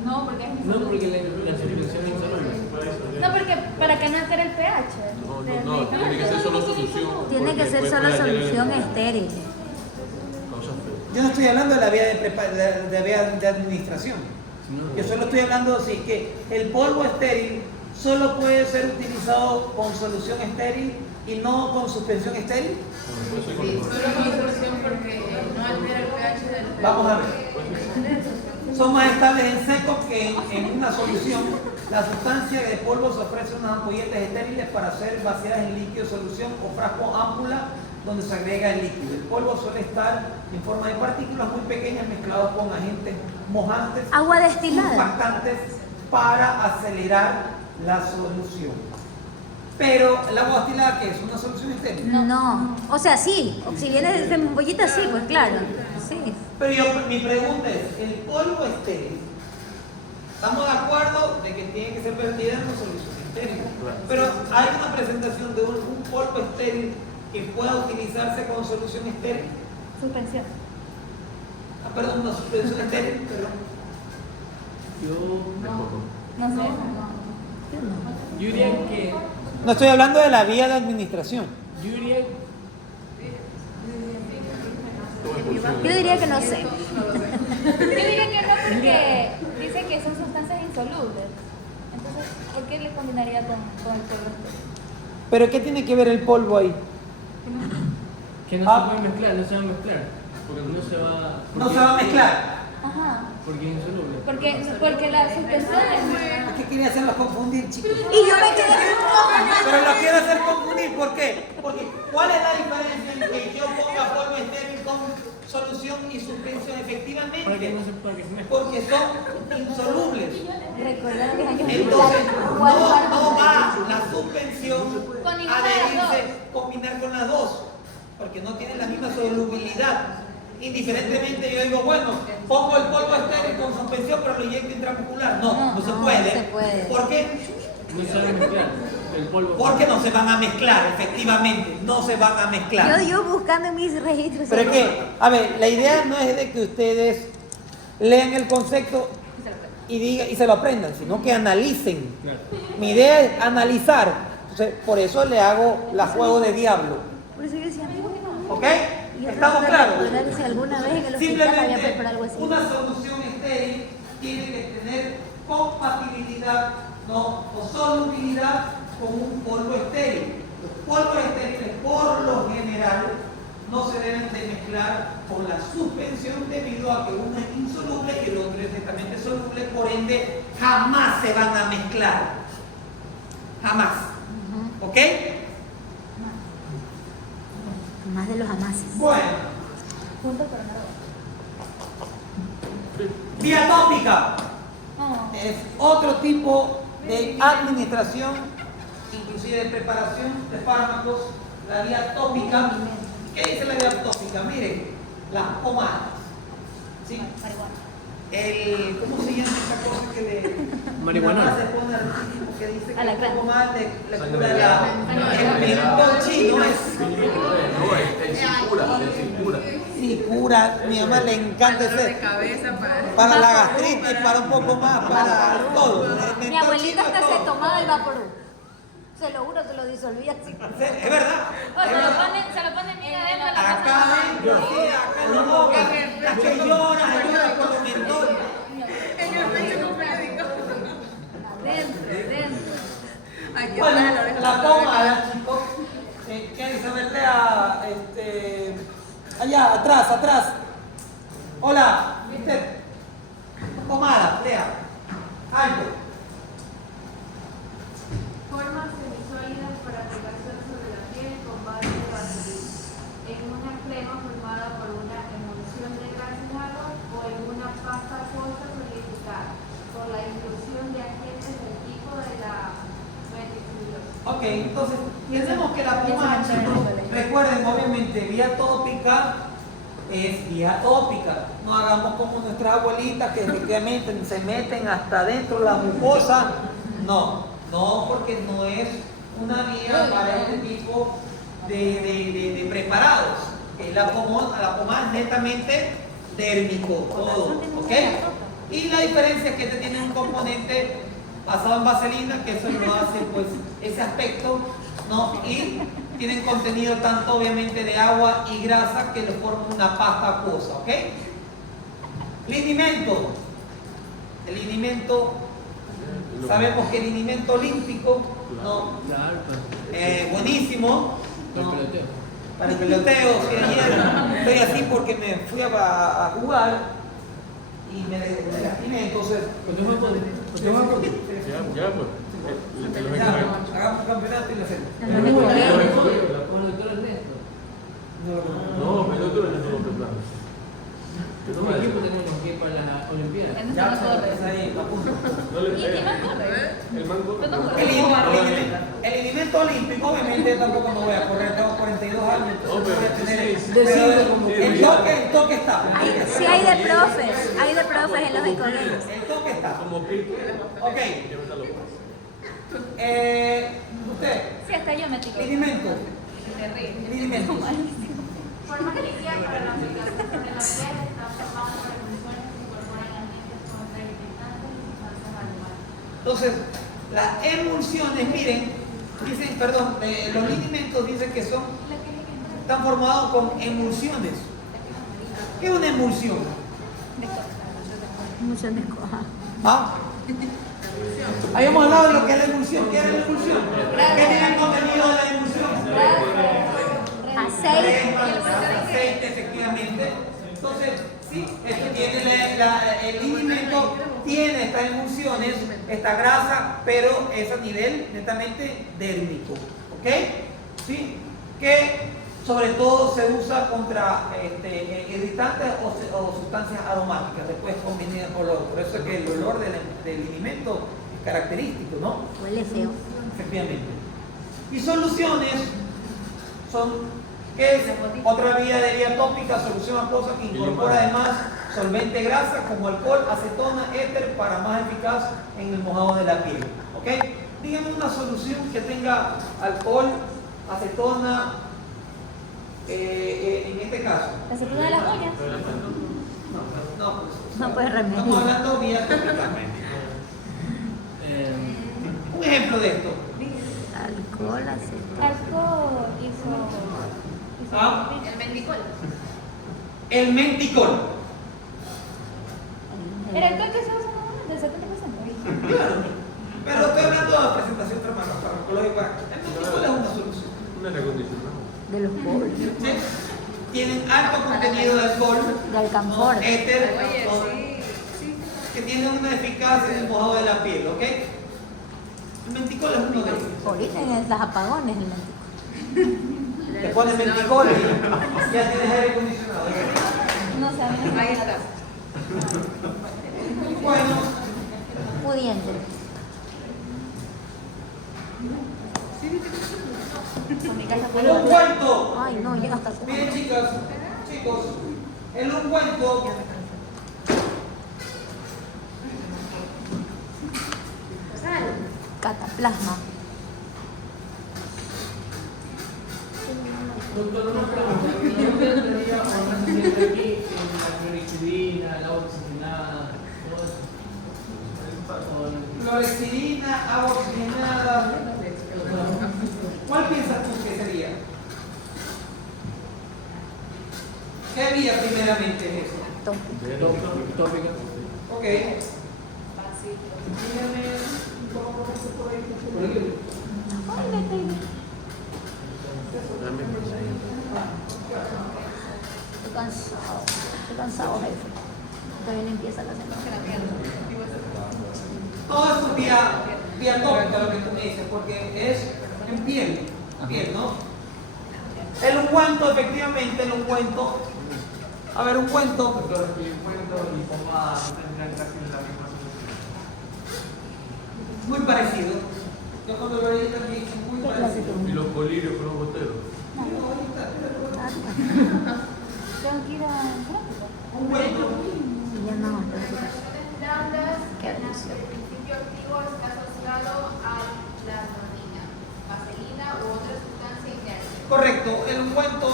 No, porque es No, porque la suspensión es insoluble. No, porque para que no altere el pH. No, tiene que ser solo solución. Tiene que porque ser puede solo dañar el solución pulmón. estéril. Causa feo. Yo no estoy hablando de la vía de vía de administración. Yo solo estoy hablando así que el polvo estéril solo puede ser utilizado con solución estéril y no con suspensión estéril. Sí, solo con solución porque no altera el pH del Vamos a ver. Son más estables en seco que en una solución. La sustancia de polvo se ofrece unas ampolletas estériles para ser vaciadas en líquido, solución o frasco ámpula donde se agrega el líquido. El polvo suele estar en forma de partículas muy pequeñas mezclados con agentes mojantes, Agua destilada. impactantes para acelerar la solución. Pero el agua destilada, ¿qué es? ¿Una solución estéril? No. O sea, sí. Si viene de ampollita, sí, pues claro. Sí. Pero mi pregunta es, ¿el polvo estéril? Estamos de acuerdo de que tiene que ser vertida en una solución estéril. Pero hay una presentación de un polvo estéril que pueda utilizarse con solución estéril. Suspensión. Perdón, una suspensión estéril, perdón. No sé. Yo diría que. No estoy hablando de la vía de administración. Yo diría Yo diría que no sé. Yo diría que no porque dice que son sustancias insolubles. Entonces, ¿por qué le combinaría con el polvo estéril? ¿Pero qué tiene que ver el polvo ahí? que no se puede mezclar, no se va a mezclar. Porque no se va. No se va a mezclar. Ajá. Porque es insoluble. Porque la suspensión es... ¿Qué quiere hacerlo confundir, chicos? Y yo me quedé Pero lo quiero hacer confundir, ¿por qué? Porque ¿cuál es la diferencia en que yo ponga polvo estéril con solución y suspensión? Efectivamente, Para que no se mezcle. porque son insolubles. Recordar que años Entonces, no va la suspensión Con a ninguna de las adherirse, combinar con las dos, porque no tienen la misma solubilidad. Indiferentemente yo digo, bueno, pongo el polvo estéril con suspensión, pero lo inyecto intramuscular. No se puede. No se puede. ¿Por qué? No se va a mezclar el polvo. Porque no se van a mezclar, efectivamente, no se van a mezclar. yo buscando en mis registros. Pero es que, a ver, la idea no es de que ustedes lean el concepto y se lo aprendan, sino que analicen. Claro. Mi idea es analizar. Entonces, por eso le hago la juego de diablo. Por eso yo decía, ¿Ok? yo ¿Estamos trataba de claros? recordar si alguna vez en el hospital había Simplemente preparado algo así. una solución estéril tiene que tener compatibilidad o solubilidad con un polvo estéril. Los polvos estériles, por lo general, no se deben de mezclar con la suspensión debido a que uno es insoluble y el otro es netamente soluble, por ende jamás se van a mezclar. Jamás. ¿Ok? Más de los amases. Bueno, Punto pero no. vía tópica Oh. es otro tipo de administración, inclusive de preparación de fármacos. La vía tópica. ¿Qué dice la vía tópica? Miren, las pomadas. ¿Sí? ¿Cómo se llama esta cosa que le... Marihuana. nada más se pone al último que dice que Alacrán. un poco más le cura el mentón chino es... No, el cincura. Sí, cura. Mi mamá le encanta ese... Para la gastritis, para un poco más, para todo. El Mi mentón abuelita chino hasta es se todo. tomaba el vaporú. Se lo juro, se lo disolvía así. Es verdad. O Es se lo verdad. ponen bien adentro de la Acá casa. adentro, sí, acá en la boca. Las que lloran por un mentón. Dentro. Bueno, la pomada, chicos. ¿Qué dice? A ver, lea, allá, atrás. Hola, ¿viste? Pomada, lea. Alto. Formas semisólidas para aplicación sobre la piel con base de vaselina. En una crema formada por una emulsión de grasa en agua o en una pasta acuosa solidificada por la inclusión de agentes del tipo de la meticulosa. Ok, entonces tenemos que la pomada, chicos, recuerden, obviamente, vía tópica es vía tópica. No hagamos como nuestras abuelitas que efectivamente se meten hasta dentro de la mucosa. No, porque no es una vía para este tipo de preparados. La pomada es netamente dérmico, todo, ¿ok? Y la diferencia es que este tiene un componente basado en vaselina, que eso no hace pues ese aspecto, ¿no? Y tienen contenido tanto obviamente de agua y grasa que lo forma una pasta acuosa, ¿ok? Linimento. El linimento, sabemos que el linimento olímpico, ¿no? Claro, Buenísimo, para ¿no? el peloteo. Para el peloteo, sí, ayer estoy así porque me fui a jugar y me lastimé, entonces... Ya, pues. Hagamos un campeonato y lo hacemos. Con el doctor Ernesto. No, pero otro es el segundo plano. ¿Cómo equipo tenemos que ir para las Olimpiadas? En Ya, esta no corre. pues, ahí, apunto. No le ¿Y quién pega. más corre? El mango. Yo no corro. El elemento olímpico, obviamente tampoco no voy a correr, tengo 42 años, entonces No, pero voy a tener sí, pero el toque está. Sí hay de profes en los colegios. El toque está. Como pique. Ok. Llévatelo. Usted, Sí, hasta yo me tiro. linimento. Terrible. Linimento. Formas líquidas para la aplicación sobre la piel están formadas por emulsiones que incorporan agentes contraindicantes y sustancias aromáticas. Entonces, las emulsiones, miren, dicen, perdón, los linimentos dicen que están formados con emulsiones. ¿Qué es una emulsión? Mucho de coja. ¿Ah? Habíamos hablado de lo que es la emulsión. ¿Qué es la emulsión? ¿Qué tiene el contenido de la emulsión? Aceite. Aceite, efectivamente. Entonces, sí, esto tiene el linimento tiene estas emulsiones, esta grasa, pero es a nivel netamente dérmico. ¿Ok? ¿Sí? Que sobre todo se usa contra irritantes o sustancias aromáticas, después combinadas con olor. Por eso es que el olor del linimento es característico, ¿no? Huele feo. Efectivamente. Y soluciones son, ¿qué es? Otra vía de vía tópica, solución acuosa que incorpora además solvente grasa como alcohol, acetona, éter para más eficaz en el mojado de la piel. ¿Ok? Díganme una solución que tenga alcohol, acetona, en este caso. La aceituna de las uñas. No puede remedio. Estamos hablando vía tópica. Un ejemplo de esto. Alcohol, aceite. Alcohol hizo. ¿Ah? El mendicol. El menticol. ¿El alcohol que se usa del 70%? De los polos. ¿Sí? Tienen alto contenido de alcohol, De alcanfor. ¿no? Éter, Oye, ¿no? Que tienen una eficacia en el mojado de la piel, ¿ok? El menticol es uno de ellos. Ahorita en las apagones el mentico. Te pones menticol y ya tienes aire acondicionado. ¿Ok? No sé, a mí no me Ahí gusta. está. Bueno, Pudiente. Con mi casa fue el ungüento. Ay, no, llega hasta Miren, chicos, el ungüento cataplasma. Doctor, una pregunta. ¿No entraría o no se siente aquí en la clorexidina, el agua oxigenada, todo eso? clorexidina, agua oxigenada. ¿Cuál piensas tú que sería? ¿Qué vía primeramente es eso? Tópica. Ok. Dígame un poco por ahí. Ay, me pegué. Estoy cansado, jefe. Todavía no empieza la semana. Todo esto es vía tópica lo que tú me dices, porque es en piel, ¿no? El ungüento, efectivamente, el ungüento. A ver, ungüento. Doctor, el ungüento y pomada no tendrían casi la misma solución. Muy parecido. Yo cuando lo leí también dije muy ¿Qué clase parecido. Y los colirios con los goteros. Tengo que ir a Ungüento. ya no, Operaciones blandas, Qué el delicia. principio activo está asociado a la plasmina, vaselina u otra sustancia inerte. Correcto, el ungüento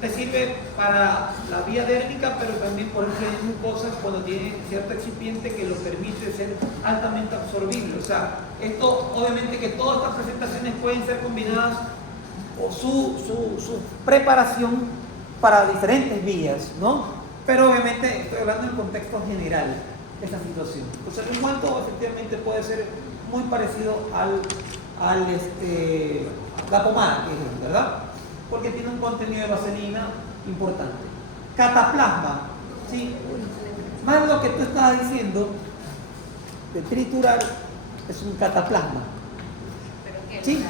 te sirve para la vía dérmica, pero también, por ejemplo, en mucosas cuando tiene cierto excipiente que lo permite ser altamente absorbible. O sea, esto, obviamente que todas estas presentaciones pueden ser combinadas o su preparación para diferentes vías, ¿no? Pero obviamente estoy hablando en contexto general de esta situación. Entonces el ungüento efectivamente puede ser muy parecido la pomada, que es, ¿verdad? Porque tiene un contenido de vaselina importante. Cataplasma, ¿sí? Más lo que tú estabas diciendo de triturar es un cataplasma. ¿Sí?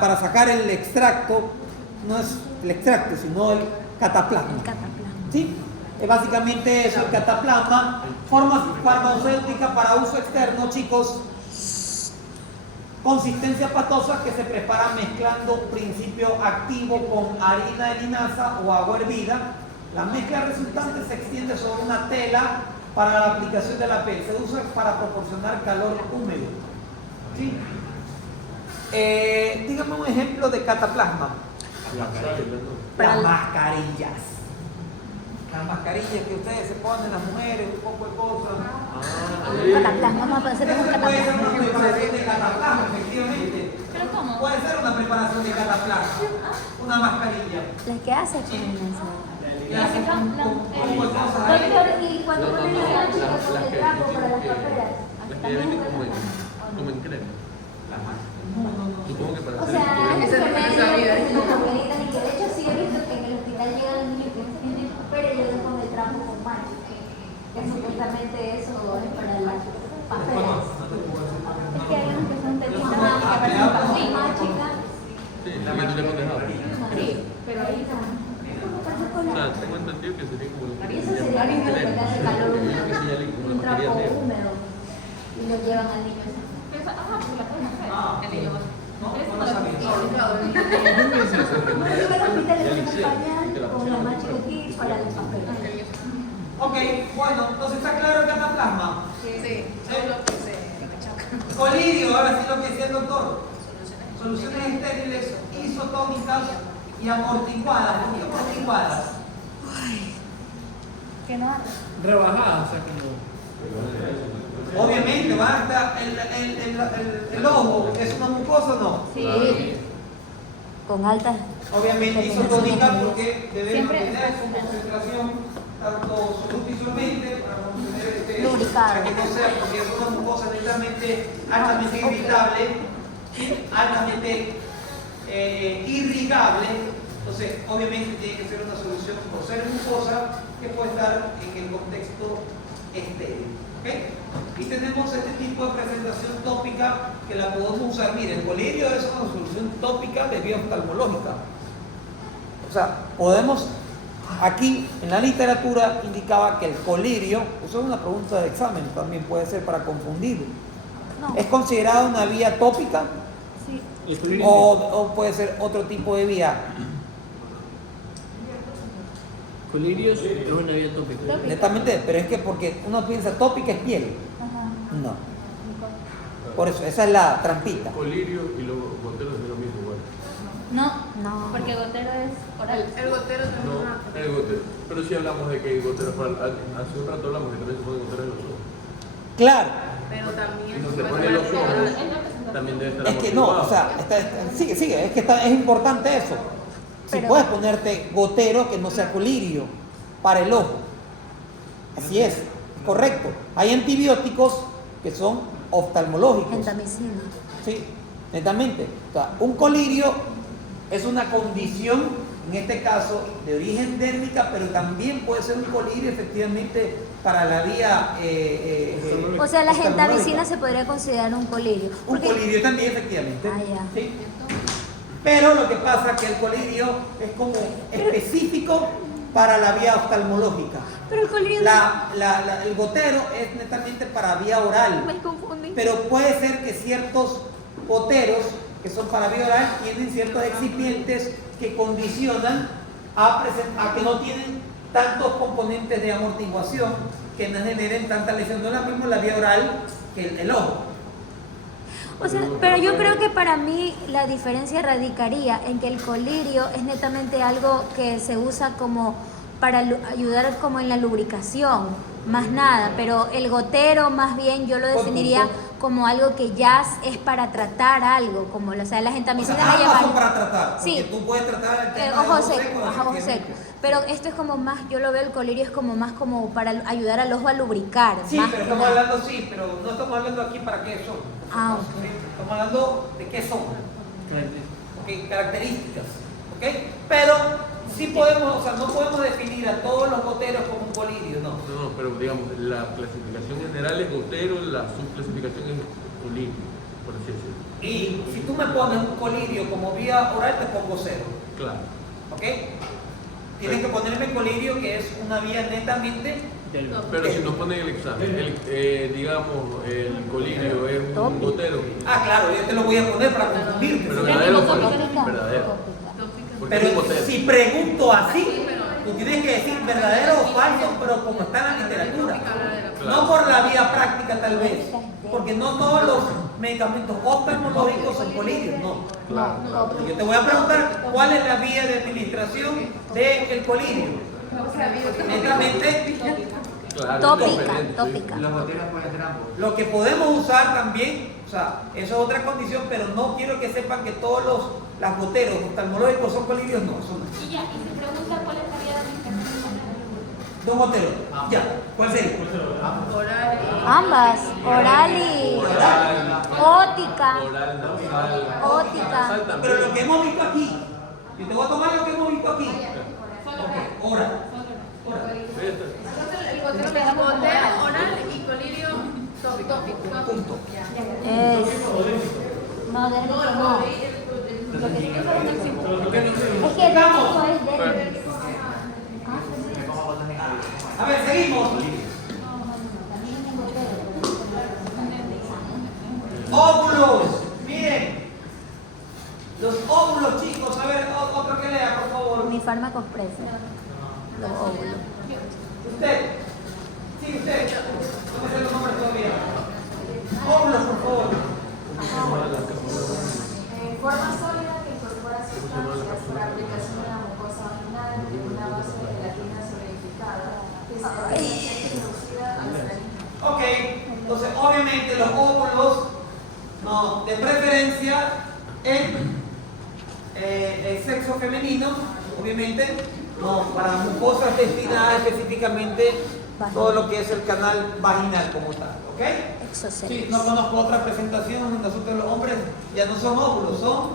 Para sacar el extracto, no es el extracto, sino el cataplasma. ¿Sí? Es básicamente eso, el cataplasma, forma farmacéutica para uso externo, chicos. Consistencia patosa que se prepara mezclando principio activo con harina de linaza o agua hervida. La mezcla resultante se extiende sobre una tela para la aplicación de la piel. Se usa para proporcionar calor húmedo. ¿Sí? Dígame un ejemplo de cataplasma. Las mascarillas. Las mascarillas que ustedes se ponen, las mujeres, un poco de cosas. cataplasma, vamos a hacer un Eso puede ser una cataplasma. preparación de cataplasma, efectivamente. ¿Pero cómo? Puede ser una preparación de cataplasma. Una mascarilla. Las que hace China. Y hacen un poco de cosas ahí. Doctor, y cuando No, ponen no, la chica las con el que trapo para las dicen paperas, Las que ya vienen como en crema. Supongo que para o hacer sea, el es color. las abuelitas, y que de hecho sí he visto que en el hospital llegan niños que tienen pero yo dejo el trapo con mancha, que supuestamente eso es para las paperas. Es que hay unos que son tetitas más que parecen pastillas más chicas. Sí, la que tú le pones agua. Sí, pero ahí está. Es como para hacer O cola. sea, tengo entendido que sería como lo que Eso sería como que le hace calor como un la trapo mascarilla negra. húmedo y lo llevan al niño. Pero esa- ajá, porque la pueden hacer. El niño va. No, Pero no lo sabía. No, yo al hospital le pongo pañal con la mancha aquí para el papel. Ok, bueno, entonces está claro el cataplasma. Sí, solo que se rechaza. Colirio, ahora sí lo que decía el doctor. Soluciones estériles, isotónicas y amortiguadas. ¿Por qué amortiguadas? Que no arde. Rebajada, o sea, como. Obviamente, va a estar el ojo, ¿es una mucosa o no? Sí. Con altas. Obviamente isotónica porque debe Siempre- mantener su concentración tanto soluto y solvente para mantener Lubricado. para que no sea, porque es una mucosa netamente altamente irritable, ¿sí? Altamente irrigable, entonces obviamente tiene que ser una solución por ser mucosa que puede estar en el contexto estéril. ¿Okay? Y tenemos este tipo de presentación tópica que la podemos usar. Miren, el colirio es una solución tópica de vía oftalmológica. O sea, podemos, aquí en la literatura indicaba que el colirio, eso es una pregunta de examen, también puede ser para confundir. No. ¿Es considerada una vía tópica Sí. El colirio o puede ser otro tipo de vía? colirios es una vía tópica. Netamente, pero es que porque uno piensa tópica es piel. Ajá. No. Por eso, esa es la trampita. Colirio y los goteros es lo mismo, igual. No. Porque gotero es oral. El gotero también No, es una- el gotero. Pero sí hablamos de que hay goteros para. Hace un rato hablamos que también se ponen goteros en los ojos. Claro, Pero también No se puede pone ser los ojos. oral. También debe estar es que no, amortiguado. o sea, sigue, es que es importante eso. Si Pero- puedes ponerte gotero que no sea colirio para el ojo. Así es correcto. Hay antibióticos que son oftalmológicos. Gentamicina. Sí, netamente. O sea, un colirio es una condición, en este caso, de origen dérmica, pero también puede ser un colirio efectivamente para la vía O sea, la oftalmológica. gentamicina se podría considerar un colirio. Un Porque- colirio también, efectivamente. Ah, ya. Sí. Pero lo que pasa es que el colirio es como específico para la vía oftalmológica. Pero el colirio El gotero es netamente para vía oral. me confundí. Pero puede ser que ciertos goteros que son para vía oral tienen ciertos excipientes que condicionan a que no tienen tantos componentes de amortiguación que no generen tanta lesión. No es lo mismo la vía oral que el ojo. O sea, pero yo creo que para mí la diferencia radicaría en que el colirio es netamente algo que se usa como para ayudar como en la lubricación, más nada, pero el gotero más bien yo lo definiría como algo que ya es para tratar algo, como o sea, la O gentamicina sea, la ambas son llamaría- para tratar. Sí. Porque tú puedes tratar el tema de ojo seco, ojo ajá, ojo seco. Pero esto es como más, yo lo veo el colirio es como más como para ayudar al ojo a lubricar. Sí, más pero que estamos nada. hablando, sí, pero no estamos hablando aquí para qué son. Ah, Sí, estamos hablando de qué son. Ok, características. ¿Ok? Pero sí podemos, o sea, no podemos definir a todos los goteros como un colirio, no. No, pero digamos, la clasificación general es gotero, la subclasificación es colirio, por así decirlo. Y si tú me pones un colirio como vía oral, te pongo 0. Claro. ¿Ok? Tienes que ponerme colirio, que es una vía netamente. Pero si nos ponen el examen, digamos, el colirio es un Tópico. gotero. Ah, claro, yo te lo voy a poner para confundirte. Pero ¿sí? verdadero o falso. Tópica. Verdadero. Tópica. Porque es Pero un gotero. si pregunto así, tú tienes que decir verdadero o falso, pero como está en la literatura. No por la vía práctica tal vez, porque no todos los medicamentos oftalmológicos son colirios, no. No, Yo te voy a preguntar cuál es la vía de administración del colirio. Netamente, Claro, Tópica, es diferente, sí. tópica. Los goteros pueden ser ambos. lo que podemos usar también, o sea, eso es otra condición, pero no quiero que sepan que todos los goteros oftalmológicos son colirios, no, son Y ya, y se pregunta cuál es la vía de administración. dos goteros. Ya, ¿cuál sería? Oral y- Ambas, oral y ótica. Oral, nasal. Ótica. Nasal también. Pero lo que hemos visto aquí, yo te voy a tomar lo que hemos visto aquí. Ok, oral. Oral. El gotero oral y colirio tópico. Punto. Es moderno, no. Lo que sí es moderno, sí. Es que no es de... A ver, seguimos. Óvulos. Miren. Los óvulos, chicos. A ver, otro que lea, por favor. Mi fármaco expreso. Los óvulos. Usted. Sí, usted. No me sé los nombres todavía. Óvulos, por favor. Forma sólida que incorpora sustancias por aplicación en la mucosa vaginal en una base de gelatina solidificada que se introducida a la nariz. Ok, entonces obviamente los óvulos, no, de preferencia en el sexo femenino, obviamente, no, para mucosas destinadas específicamente todo lo que es el canal vaginal como tal, ¿ok? Sí, Exoceles. no conozco otra presentación donde nosotros los hombres ya no son óvulos, son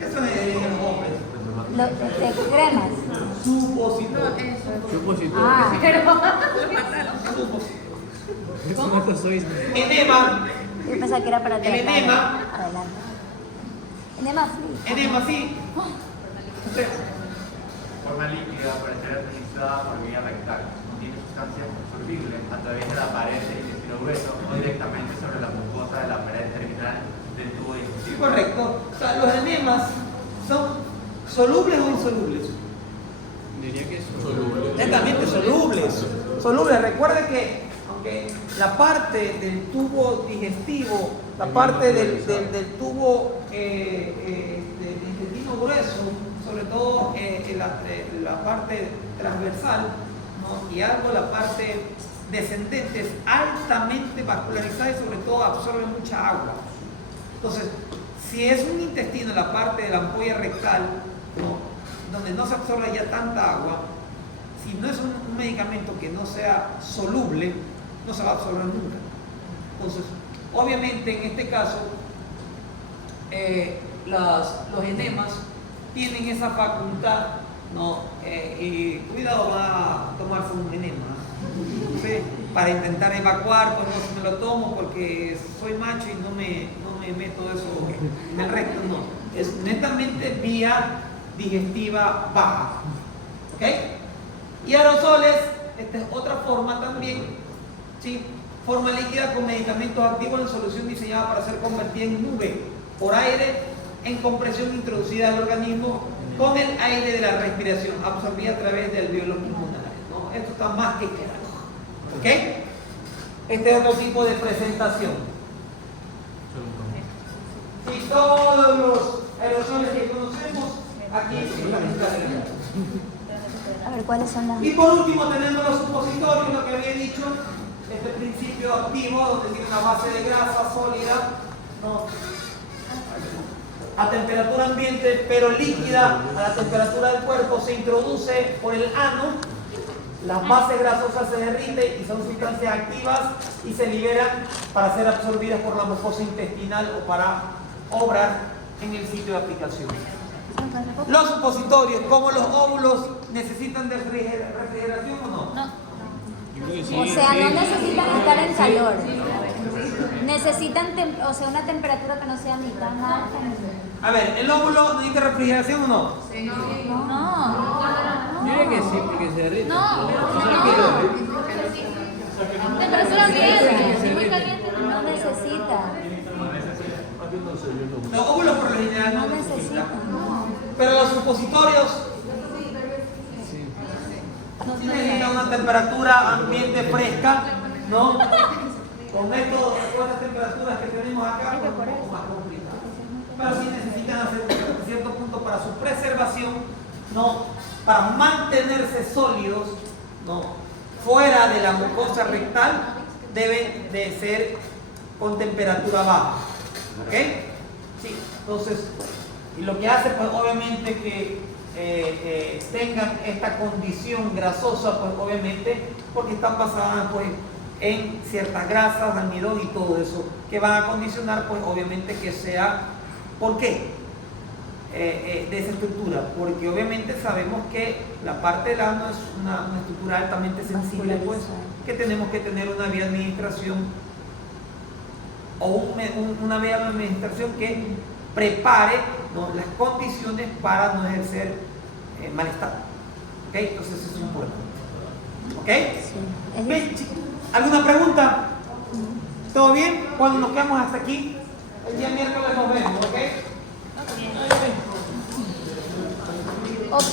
Eso es en los hombres. De cremas. Supositorio. Supositorio. Ah, ¿Cuántos sois? Enema. yo pensaba que era para El tratar. enema. Adelante. Enema free. Enema, sí. Forma líquida puede ser administrada por vía rectal. Contiene sustancias absorbibles a través de la pared del intestino grueso o directamente sobre la mucosa de la pared terminal del tubo digestivo. Correcto. O sea, los enemas son solubles o insolubles. Diría que es Netamente solubles. Solubles. Recuerde que aunque la parte del tubo digestivo, la parte del tubo del intestino grueso, sobre todo la parte transversal, ¿no? Y algo la parte descendente, es altamente vascularizada y sobre todo absorbe mucha agua. Entonces, si es un intestino en la parte de la ampolla rectal, ¿no? Donde no se absorbe ya tanta agua, si no es un medicamento que no sea soluble, no se va a absorber nunca. Entonces, obviamente en este caso, los enemas tienen esa facultad, ¿no? Y cuidado, va a tomarse un enema, ¿sí? Para intentar evacuar, pues no me lo tomo porque soy macho y no me meto eso en el recto, no. Es netamente vía digestiva baja. ¿Ok? Y aerosoles, esta es otra forma también, ¿sí? Forma líquida con medicamentos activos en solución diseñada para ser convertida en nube por aire en compresión introducida al organismo con el aire de la respiración absorbida a través del alvéolos pulmonares, ¿no? Esto está más que claro. ¿Ok? Este es otro tipo de presentación. Y todos los aerosoles que conocemos aquí están encargados. A ver, ¿cuáles son las...? Y por último tenemos los supositorios, lo que había dicho, este principio activo donde tiene una base de grasa sólida, ¿no? A temperatura ambiente pero líquida a la temperatura del cuerpo, se introduce por el ano, las bases grasosas se derriten y son sustancias activas y se liberan para ser absorbidas por la mucosa intestinal o para obrar en el sitio de aplicación. Los supositorios, como los óvulos, ¿necesitan de refrigeración o no? No. O sea, no necesitan estar en calor. Necesitan, una temperatura que no sea ni tan alta. A ver, ¿el óvulo necesita refrigeración o no? No. Yo diría que sí, porque se derrite. No. Temperatura ambiente. Muy caliente. No necesita. Los óvulos por lo general No no necesita. necesitan. No. Pero los supositorios sí necesitan una temperatura ambiente fresca, ¿no? Con estas temperaturas que tenemos acá, pues, un poco más complicado. Pero sí necesitan hacer un cierto punto para su preservación, ¿no? Para mantenerse sólidos, ¿no? Fuera de la mucosa rectal, deben de ser con temperatura baja. ¿Ok? Sí, entonces, y lo que hace, pues obviamente que tengan esta condición grasosa, pues obviamente, porque están basadas, pues, en ciertas grasas, almidón y todo eso, que van a condicionar, pues obviamente que sea, ¿por qué? De esa estructura, porque obviamente sabemos que la parte del ano es una estructura altamente sensible, pues, que tenemos que tener una vía de administración o una vía de administración que prepare, ¿no? Las condiciones para no ejercer malestar. ¿Ok? Entonces eso es importante. ¿Ok? Sí. Bien, ¿alguna pregunta? ¿Todo bien? Cuando nos quedamos hasta aquí, el día miércoles nos vemos, ¿ok? Ok.